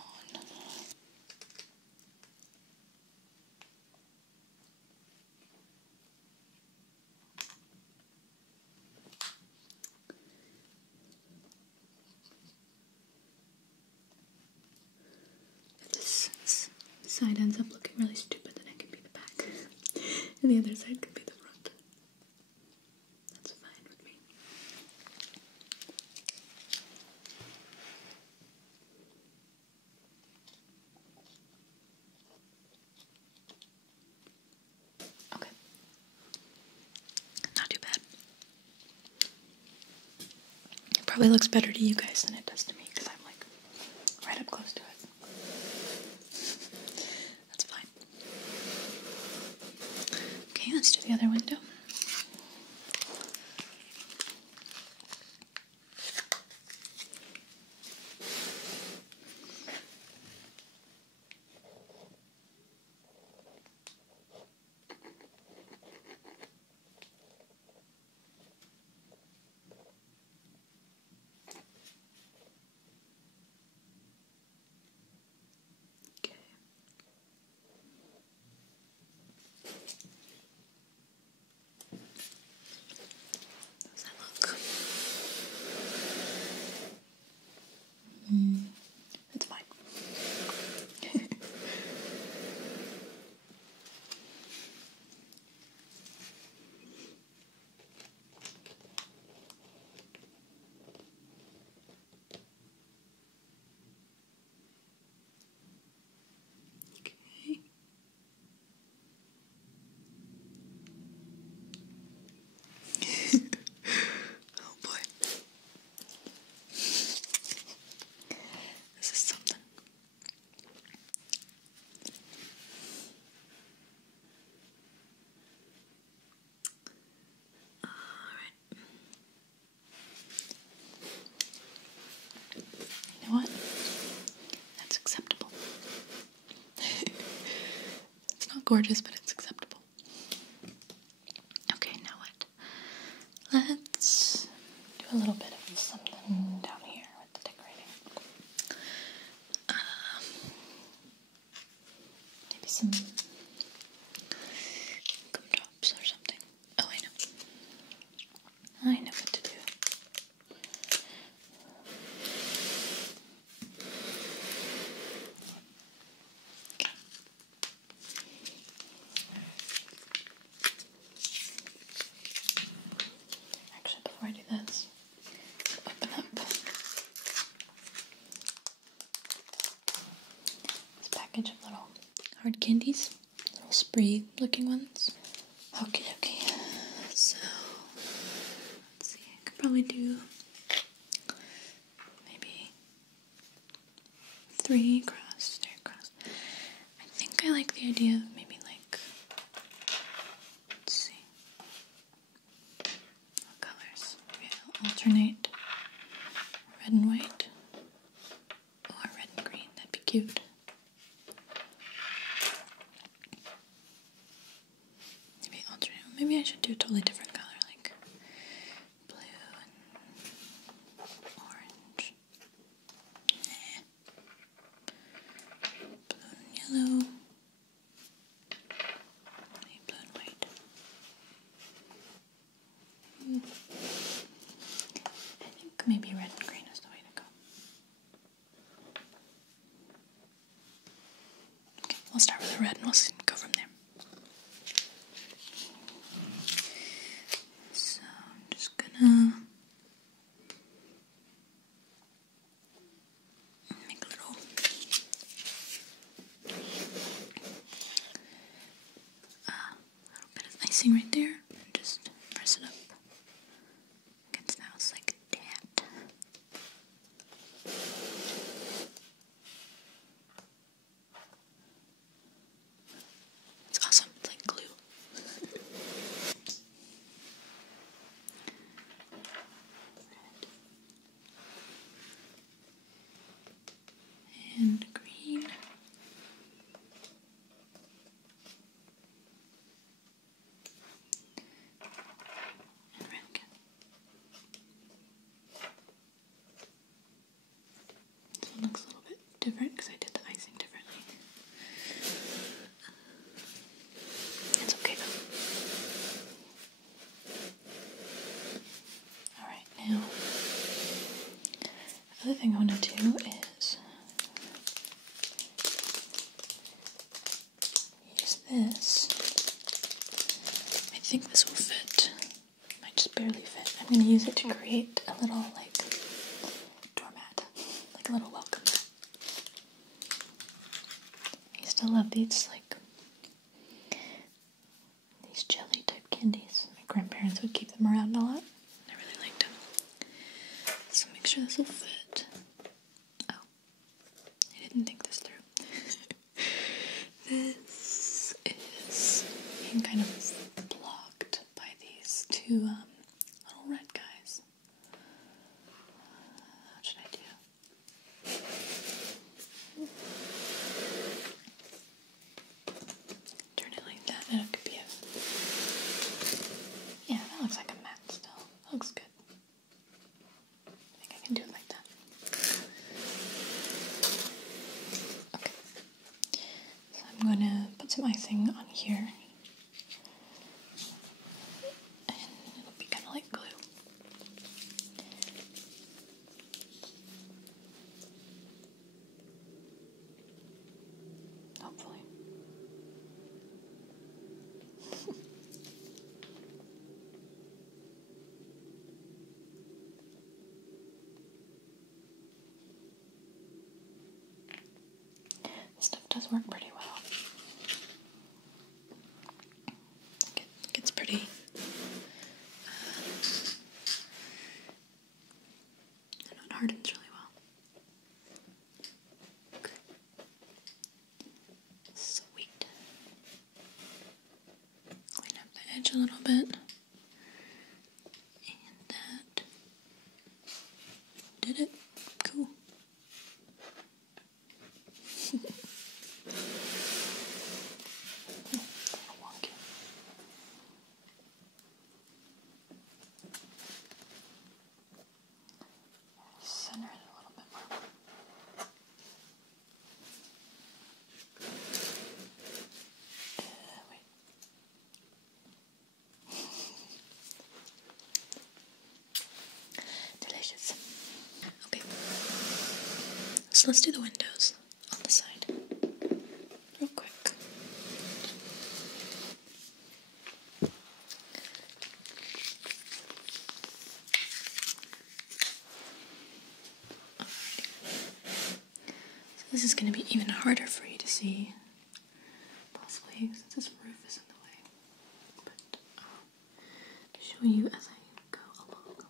Side ends up looking really stupid, then it can be the back, and the other side could be the front. That's fine with me. Okay. Not too bad. It probably looks better to you guys than it does to me, because I'm like right up close to it. Let's do the other window. It's fine. Okay. Oh boy. This is something. You know what? That's acceptable. It's not gorgeous, but it's acceptable. Okay, now what? Let's do a little bit of something down here with the decorating. Maybe some hard candies, little spree looking ones. Okay, so let's see, I could probably do maybe 3 across, 3 across. I think I like the idea of maybe like, let's see, what colors? Maybe I'll alternate red and white, or red and green, that'd be cute. Maybe alternate, maybe I should do a totally different color, like blue and orange. Blue and yellow. Maybe blue and white. I think maybe red and green is the way to go. Okay, we'll start with the red and we'll go from there. So I'm just gonna make a little bit of icing right there and just press it up against the house like that. It's awesome. It's like glue. And green. And red again. This one looks a little bit different because I did the icing differently. It's okay though. Alright, now the other thing I want to do is use this. I think this will fit. Might just barely fit. I'm going to use it to create a little like doormat, like a little welcome mat. I used to love these these jelly type candies. My grandparents would keep them around a lot. I really liked them. So make sure this will fit. Oh, I didn't think this through. This is being kind of blocked by these 2 little red guys. What should I do? Turn it like that and it could be a... Yeah, that looks like a mat still. That looks good. I think I can do it like that. Okay. So I'm going to put some icing on here. And it'll be kind of like glue. Hopefully. This stuff does work pretty well. It gets pretty it hardens really well. Okay. Sweet. Clean up the edge a little bit. And that did it. Cool. Wonky. Center it a little bit more. Wait. Delicious. Okay. So let's do the windows on the side. Real quick. So this is going to be even harder for you to see way since this roof is in the way. But I'll show you as I go along.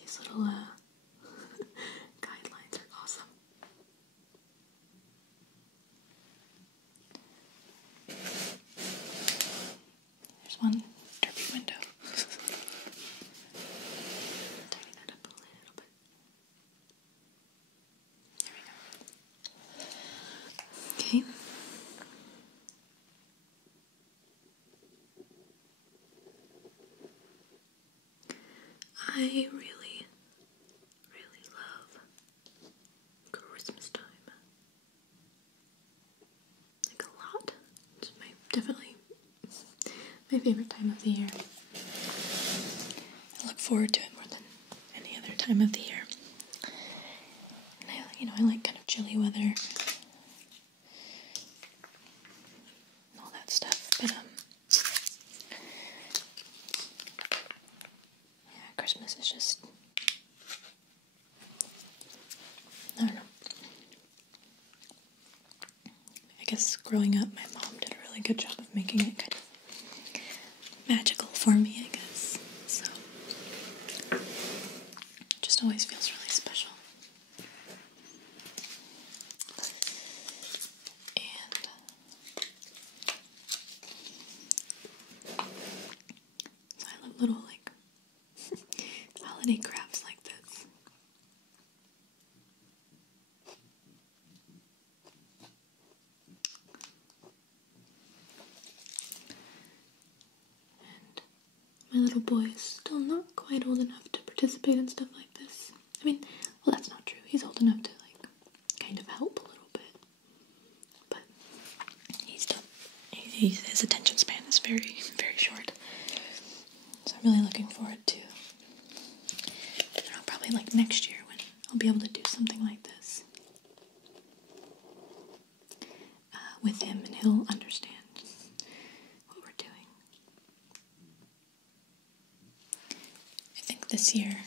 These little guidelines are awesome. There's one derpy window. Tighten that up a little bit. There we go. Okay. I really, really love Christmas time. Like a lot. It's definitely my favorite time of the year. I look forward to it more than any other time of the year. And I like kind of chilly weather and all that stuff. But yeah, Christmas is just, I don't know. I guess growing up, my mom did a really good job of making it kind of magical for me, I guess. So it just always feels really special. And so I love little like holiday crafts like this. My little boy is still not quite old enough to participate in stuff like this. I mean, well, that's not true. He's old enough to, like, kind of help a little bit. But his attention span is very, very short. So I'm really looking forward to, I don't know, probably like next year when I'll be able to do something like this with him, and he'll understand what we're doing. I think this year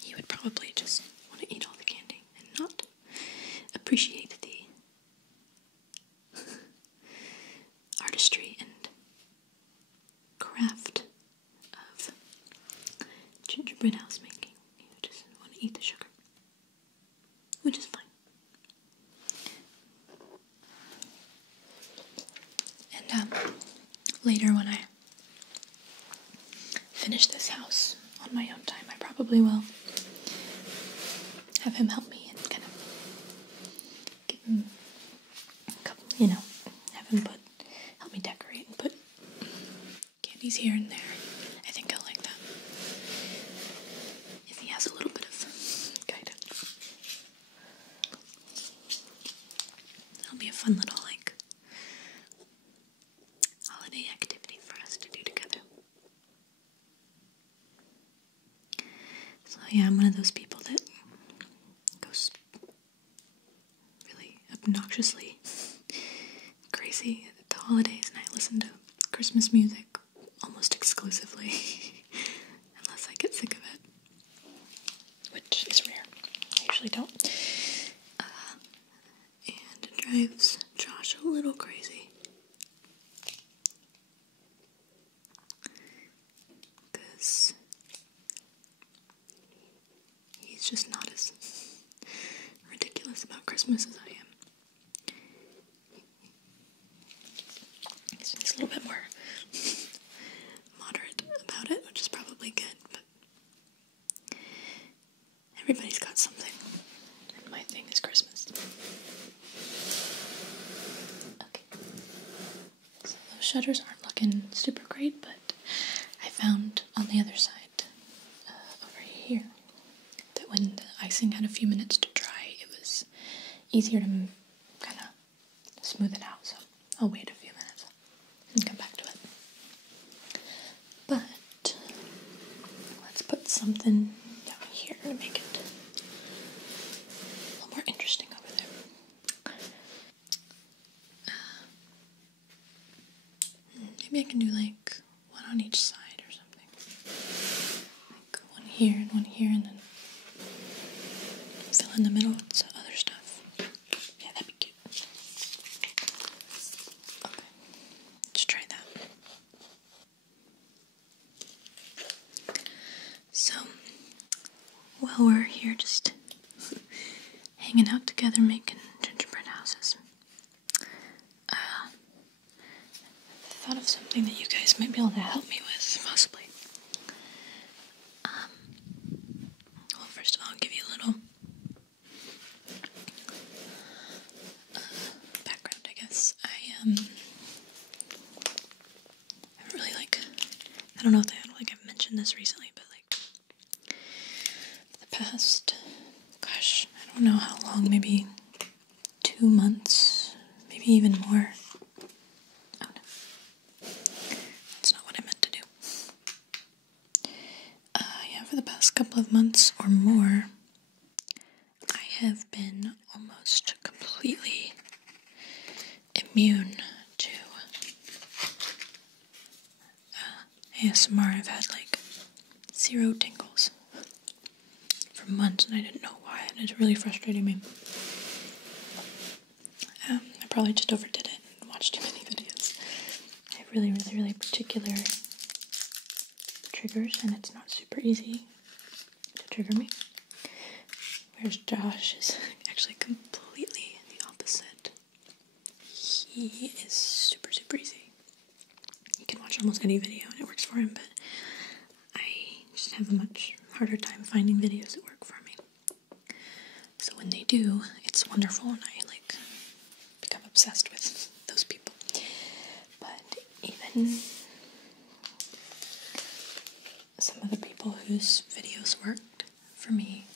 he would probably just want to eat all the candy and not appreciate the artistry and craft of gingerbread house making. He would just want to eat the sugar, which is fine. And later when I finish this house on my own time, I probably will have him help me and kind of give him a couple, have him help me decorate and put candies here and there. I think he'll like that. If he has a little bit of guidance. It'll be a fun little, holiday activity for us to do together. So yeah, I'm one of those people that goes really obnoxiously crazy at the holidays, and I listen to Christmas music almost exclusively, unless I get sick of it, which is rare. I usually don't. And it drives Josh a little crazy, because he's just not as ridiculous about Christmas as I am. He's a little bit more moderate about it, which is probably good, but everybody's got something, and my thing is Christmas. Okay, so those shutters aren't looking super great, but I found on the other side, over here, that when the icing had a few minutes to dry, it was easier to kind of smooth it out, so I'll wait a few minutes and come back to it. But let's put something down here to make it a little more interesting over there. Maybe I can do like one on each side or something. Like one here and one here, and then fill in the middle with some other stuff. Yeah, that'd be cute. Okay, let's try that. So, while we're here just hanging out together making gingerbread houses, I thought of something that you guys might be able to help me with, possibly. Well, first of all, I'll give you a little background, I guess. I really I don't know if I've mentioned this recently, but for the past, gosh, I don't know how long, maybe 2 months, maybe even more. Oh no, that's not what I meant to do. Yeah, for the past couple of months or more, I have been almost completely immune to ASMR. I've had 0 tingles for months, and I didn't know why, and it's really frustrating me. I probably just overdid it and watched too many videos. I have really particular triggers, and it's not super easy to trigger me. Whereas Josh is actually completely the opposite. He is super easy. He can watch almost any video and it works for him, but I just have a much harder time finding videos that work for me. So when they do, it's wonderful, and I become obsessed with those people. But even some of the people whose videos worked for me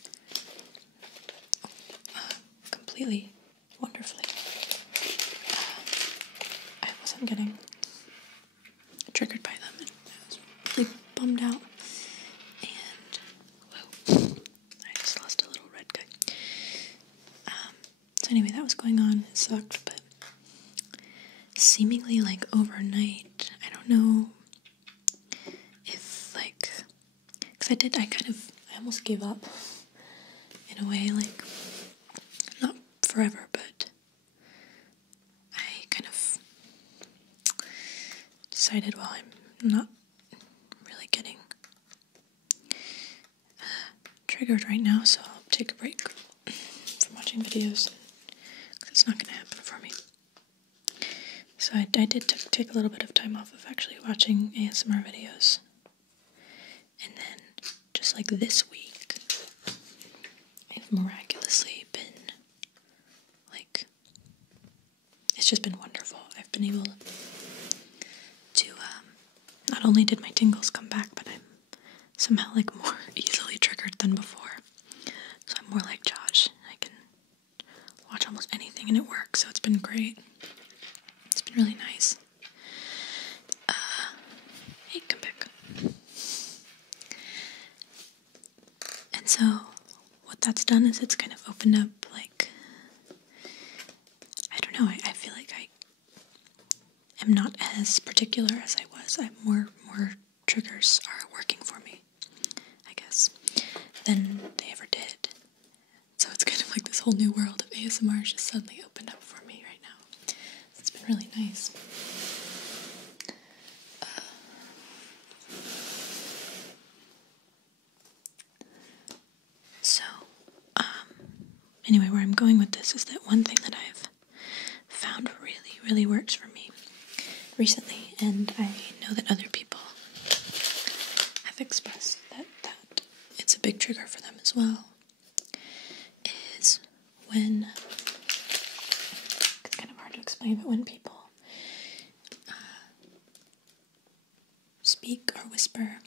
completely wonderfully, I wasn't getting triggered by them, and I was really bummed out. And whoa, I just lost a little red guy. So anyway, that was going on. It sucked, but seemingly overnight, I don't know if because I almost gave up in a way, not forever, but I kind of decided, well, I'm not really getting triggered right now, so I'll take a break from watching videos, because it's not going to happen for me. So I did take a little bit of time off of actually watching ASMR videos. And then, just this week, I've miraculously been, it's just been wonderful. I've been able to, not only did my tingles come back, but I'm somehow, more easily triggered than before. So I'm more like Josh. I can watch almost anything and it works, so it's been great. It's been really nice. Hey, come back. And so, what that's done is it's kind of opened up, I don't know, I feel like I am not as particular as I was. More triggers are working for me, I guess, than they ever did. So it's kind of this whole new world of ASMR has just suddenly opened up for me right now. So it's been really nice. Anyway, where I'm going with this is that one thing that I've found really works for me recently, and I know that other people have expressed that it's a big trigger for them as well, is when, it's kind of hard to explain, but when people speak or whisper,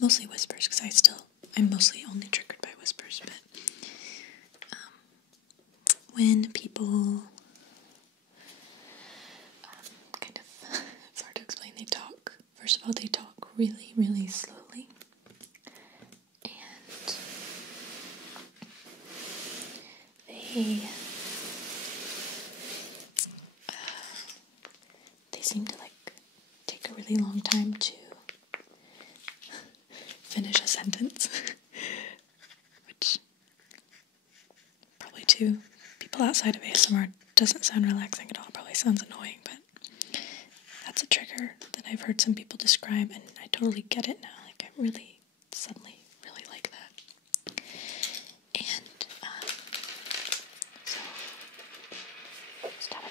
mostly whispers, because I'm mostly only triggered by whispers, but when people it's hard to explain, they talk. First of all, they talk really slowly, and they seem to take a really long time to sentence, which probably to people outside of ASMR doesn't sound relaxing at all. Probably sounds annoying, but that's a trigger that I've heard some people describe, and I totally get it now. Like, I really suddenly really like that. And so stop it.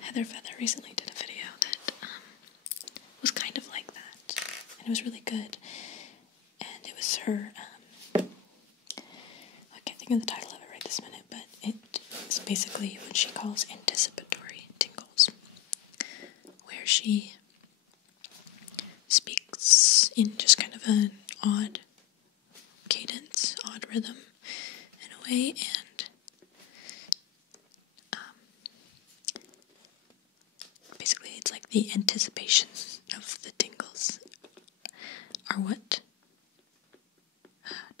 Heather Feather recently did a video that was kind of like that, and it was really good. And it was her, I can't think of the title of it right this minute, but it is basically what she calls anticipatory tingles, where she speaks in just kind of an odd cadence, odd rhythm in a way, and basically it's like the anticipation of the tingles are what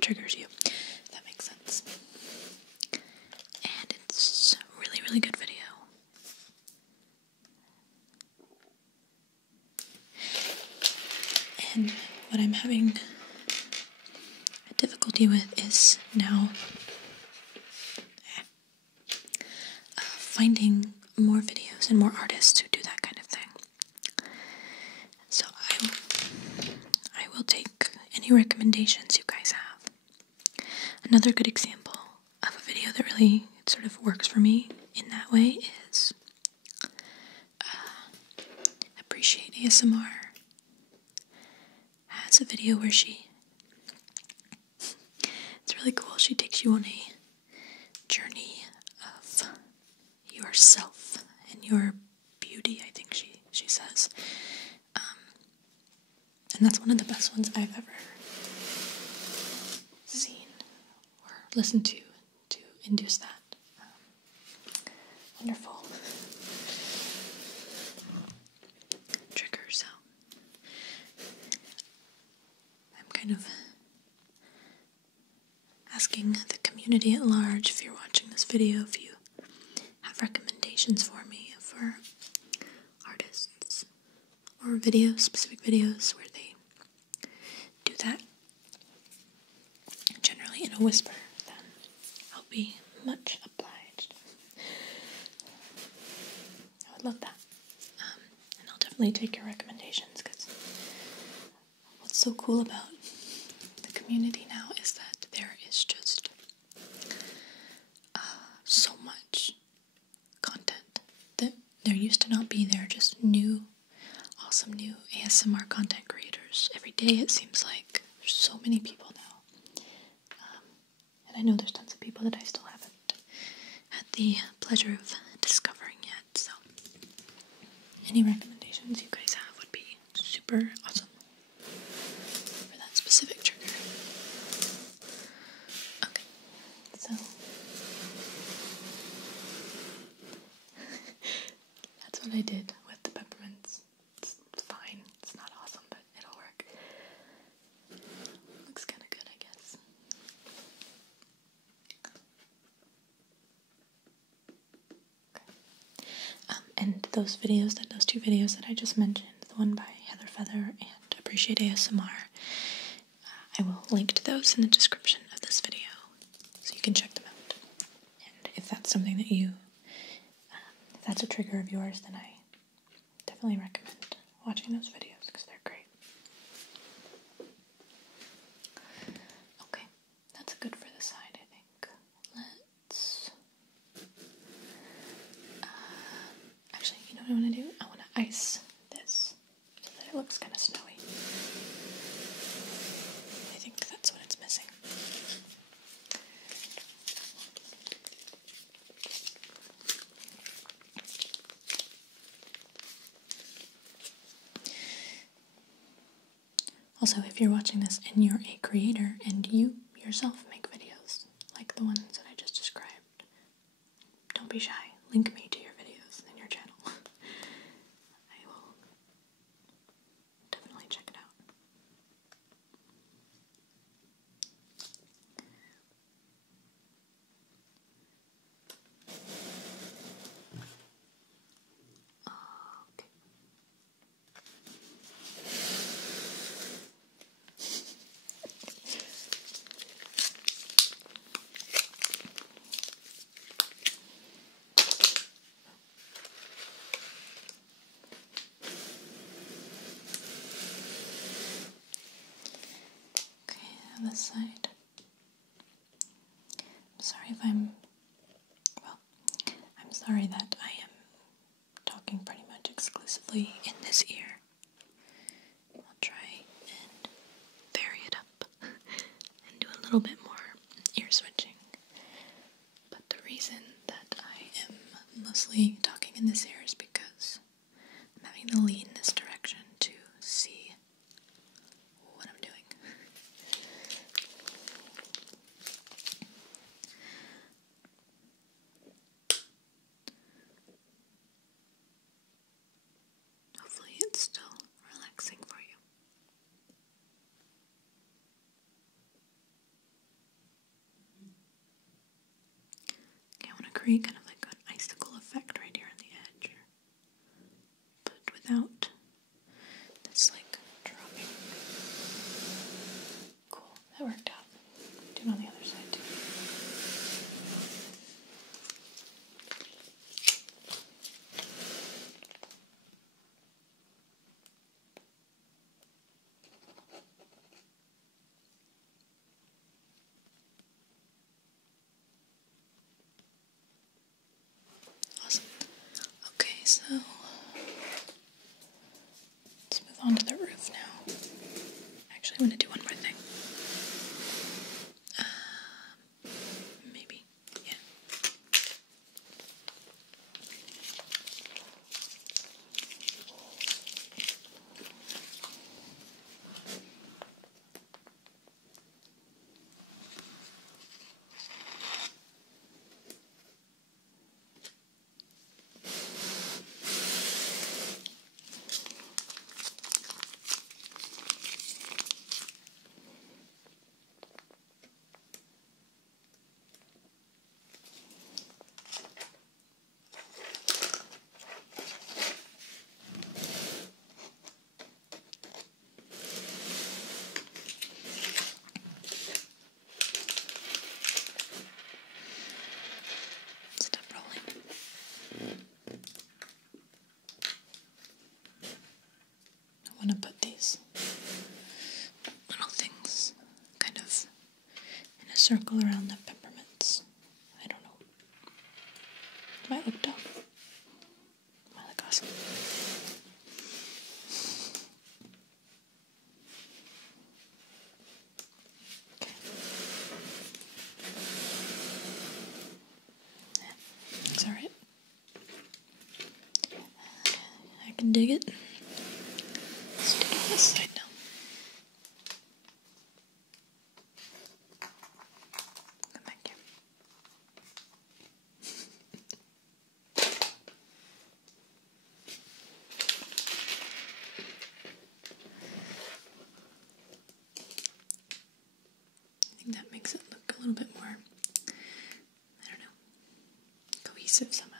triggers you. If that makes sense. And it's a really, really good video. And what I'm having a difficulty with is now finding more videos and more artists who do that kind of thing. So I will take any recommendations you guys have. Another good example of a video that really sort of works for me in that way is Appreciate ASMR has a video where it's really cool. She takes you on a journey of yourself and your beauty, I think she says. And that's one of the best ones I've ever seen or listened to induce that. Wonderful trigger. So I'm kind of asking the community at large, if you're watching this video, if you have recommendations for me for artists or videos, specific videos where they do that, generally in a whisper, then I'll be much obliged. I would love that. And I'll definitely take your recommendations, because what's so cool about the community now is that there is just so much content that there used to not be. There are just new, awesome new ASMR content creators. Every day it seems like there's so many people now. And I know there's tons of people that I still haven't had the pleasure of discovering yet, so any recommendations you guys have would be super awesome for that specific trigger. Okay, so that's what I did with the peppermints. It's fine. It's not awesome, but it'll work. Looks kind of good, I guess. Okay. And those two videos that I just mentioned, the one by Heather Feather and Appreciate ASMR, I will link to those in the description of this video, so you can check them out. And if that's something that if that's a trigger of yours, then I definitely recommend watching those videos, because they're great. Okay, that's good for the side, I think. Let's... actually, you know what I want to do? I want to ice this so that it looks kind of snowy. I think that's what it's missing. Also, if you're watching this and you're a creator and you yourself make videos like the ones that I just described, don't be shy. Link me to your videos and your channel. I will definitely check it out. Okay. on this side. I'm sorry if I'm sorry that I am talking pretty much exclusively in this ear. I'll try and vary it up and do a little bit more ear switching. But the reason that I am mostly talking in this ear is because I'm having to lean this direction to see what I'm doing. Hopefully it's still relaxing for you. Okay, I want to create kind of like an icicle effect right here on the edge, but without this like dropping. Cool, that worked out. Do it on the other side too. Awesome. Okay, so let's move on to the roof now. Actually, I want to do one more thing. Maybe, yeah. Stop rolling. I want to put these little things kind of in a circle around the peppermints. I don't know. It might look dumb. It might look awesome. Okay. Yeah, looks alright. I can dig it. Let's do it on this side now. Come back here. I think that makes it look a little bit more, I don't know, cohesive somehow.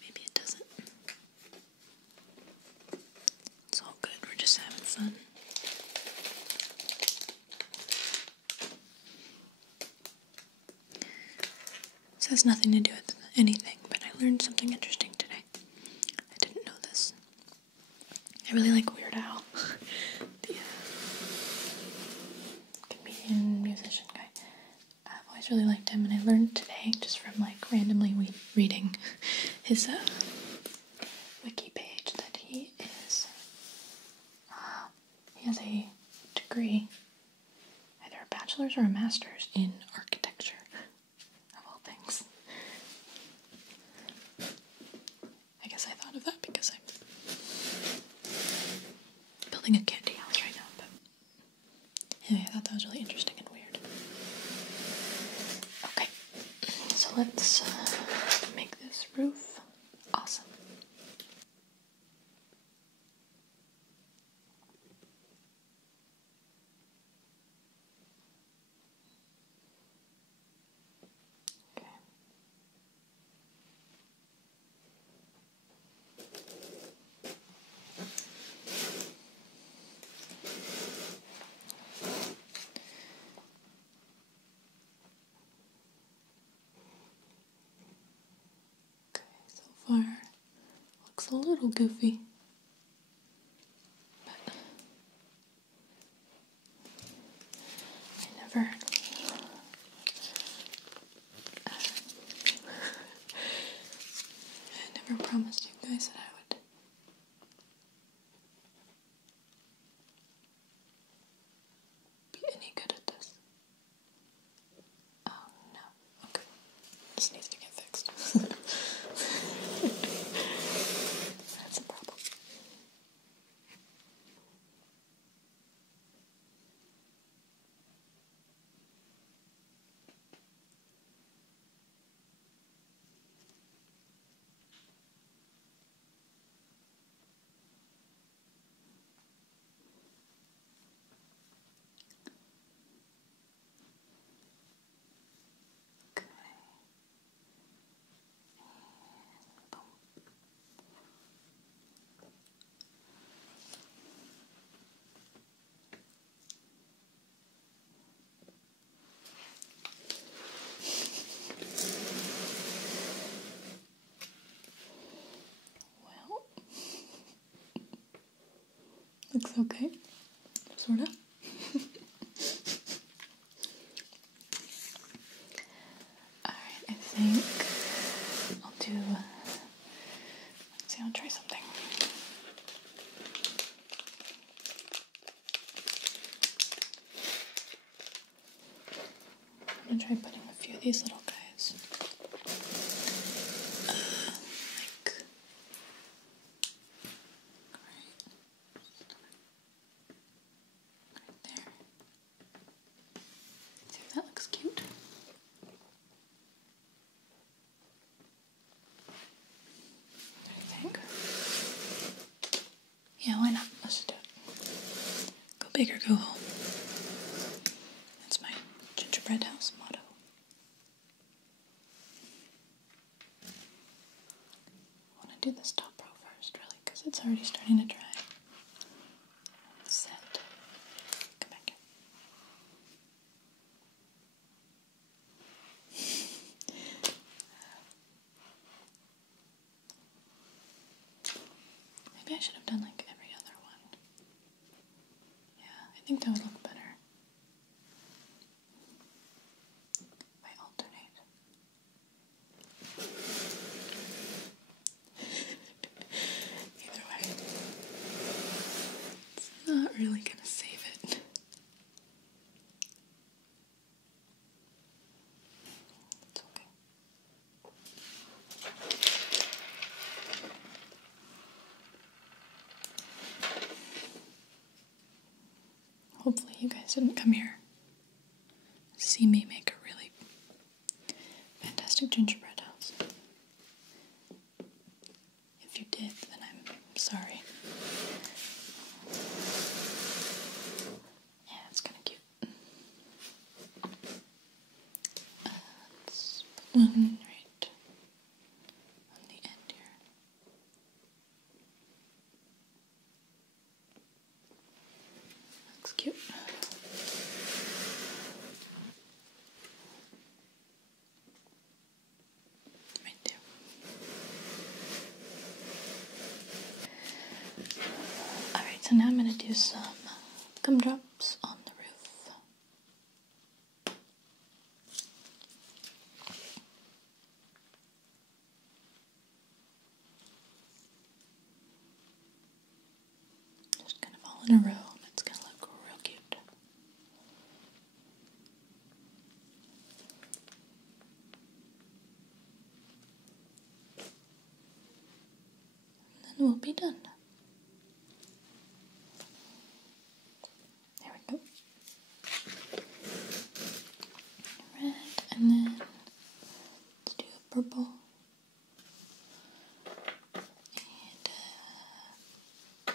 Maybe it doesn't. It's all good, we're just having fun. This has nothing to do with anything, but I learned something interesting today. I didn't know this. I really like Weird Al, the comedian, musician guy. I've always really liked him, and I learned today, just from like randomly reading his wiki page, that he has a degree, either a bachelor's or a master's in architecture, of all things. I guess I thought of that because I'm building a candy house right now, but anyway, I thought that was really interesting and weird. Okay, so let's make this roof awesome. Okay. So far, looks a little goofy, but Looks okay. Sorta. Alright, I think I'll do, let's see, I'll try something. I'm gonna try putting a few of these little guys, like, right there. See if that looks cute. What do you think? Yeah, why not? Let's do it. Go big or go home. That's my Gingerbread House motto. I want to do this top row first, really, because it's already starting to dry. Set. Come back here. Maybe I should have done like every other one. Yeah, I think that would look better. If I alternate. Either way, it's not really gonna save it. It's okay. Hopefully you guys didn't come here to see me make a really fantastic gingerbread house. If you did, then I'm sorry. Yeah, it's kind of cute. Let's put one right on the end here. Looks cute. Right there. Alright, so now I'm going to do some gumdrops on the roof. Just kind of all in a row. It's going to look real cute. And then we'll be done. There we go. Red, and then let's do a purple. And a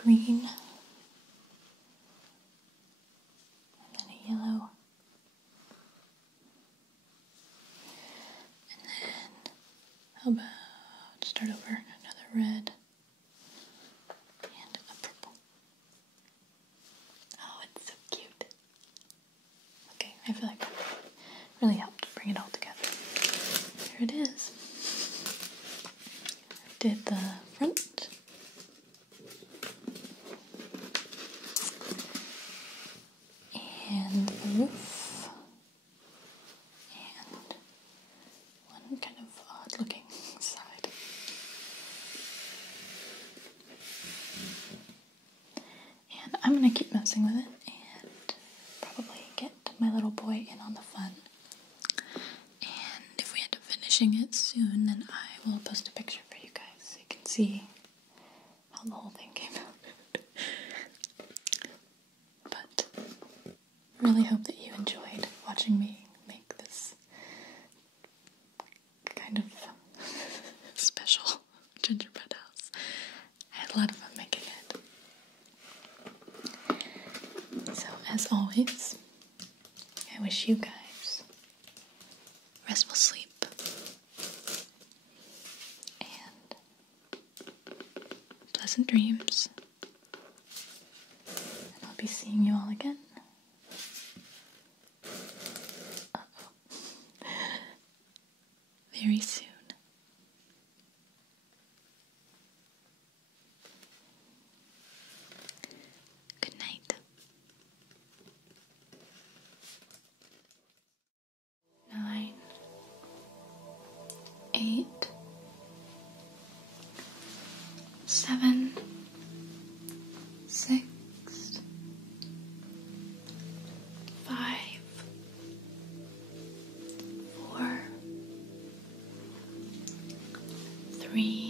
green. And then a yellow. And then, how about start over, another red. And a purple. Oh, it's so cute. Okay, I feel like that really helped bring it all together. Here it is. I did the front. And the roof. And one kind of odd looking side. And I'm going to keep messing with it and probably get my little boy in on the fun. And if we end up finishing it soon, then I will post a picture for you guys so you can see how the whole thing came out. But I really hope that you enjoyed watching me make this kind of special gingerbread house. I had a lot of fun making it. So, as always, I wish you guys restful sleep and pleasant dreams. And I'll be seeing you all again. Very soon. 6, 5, 4, 3,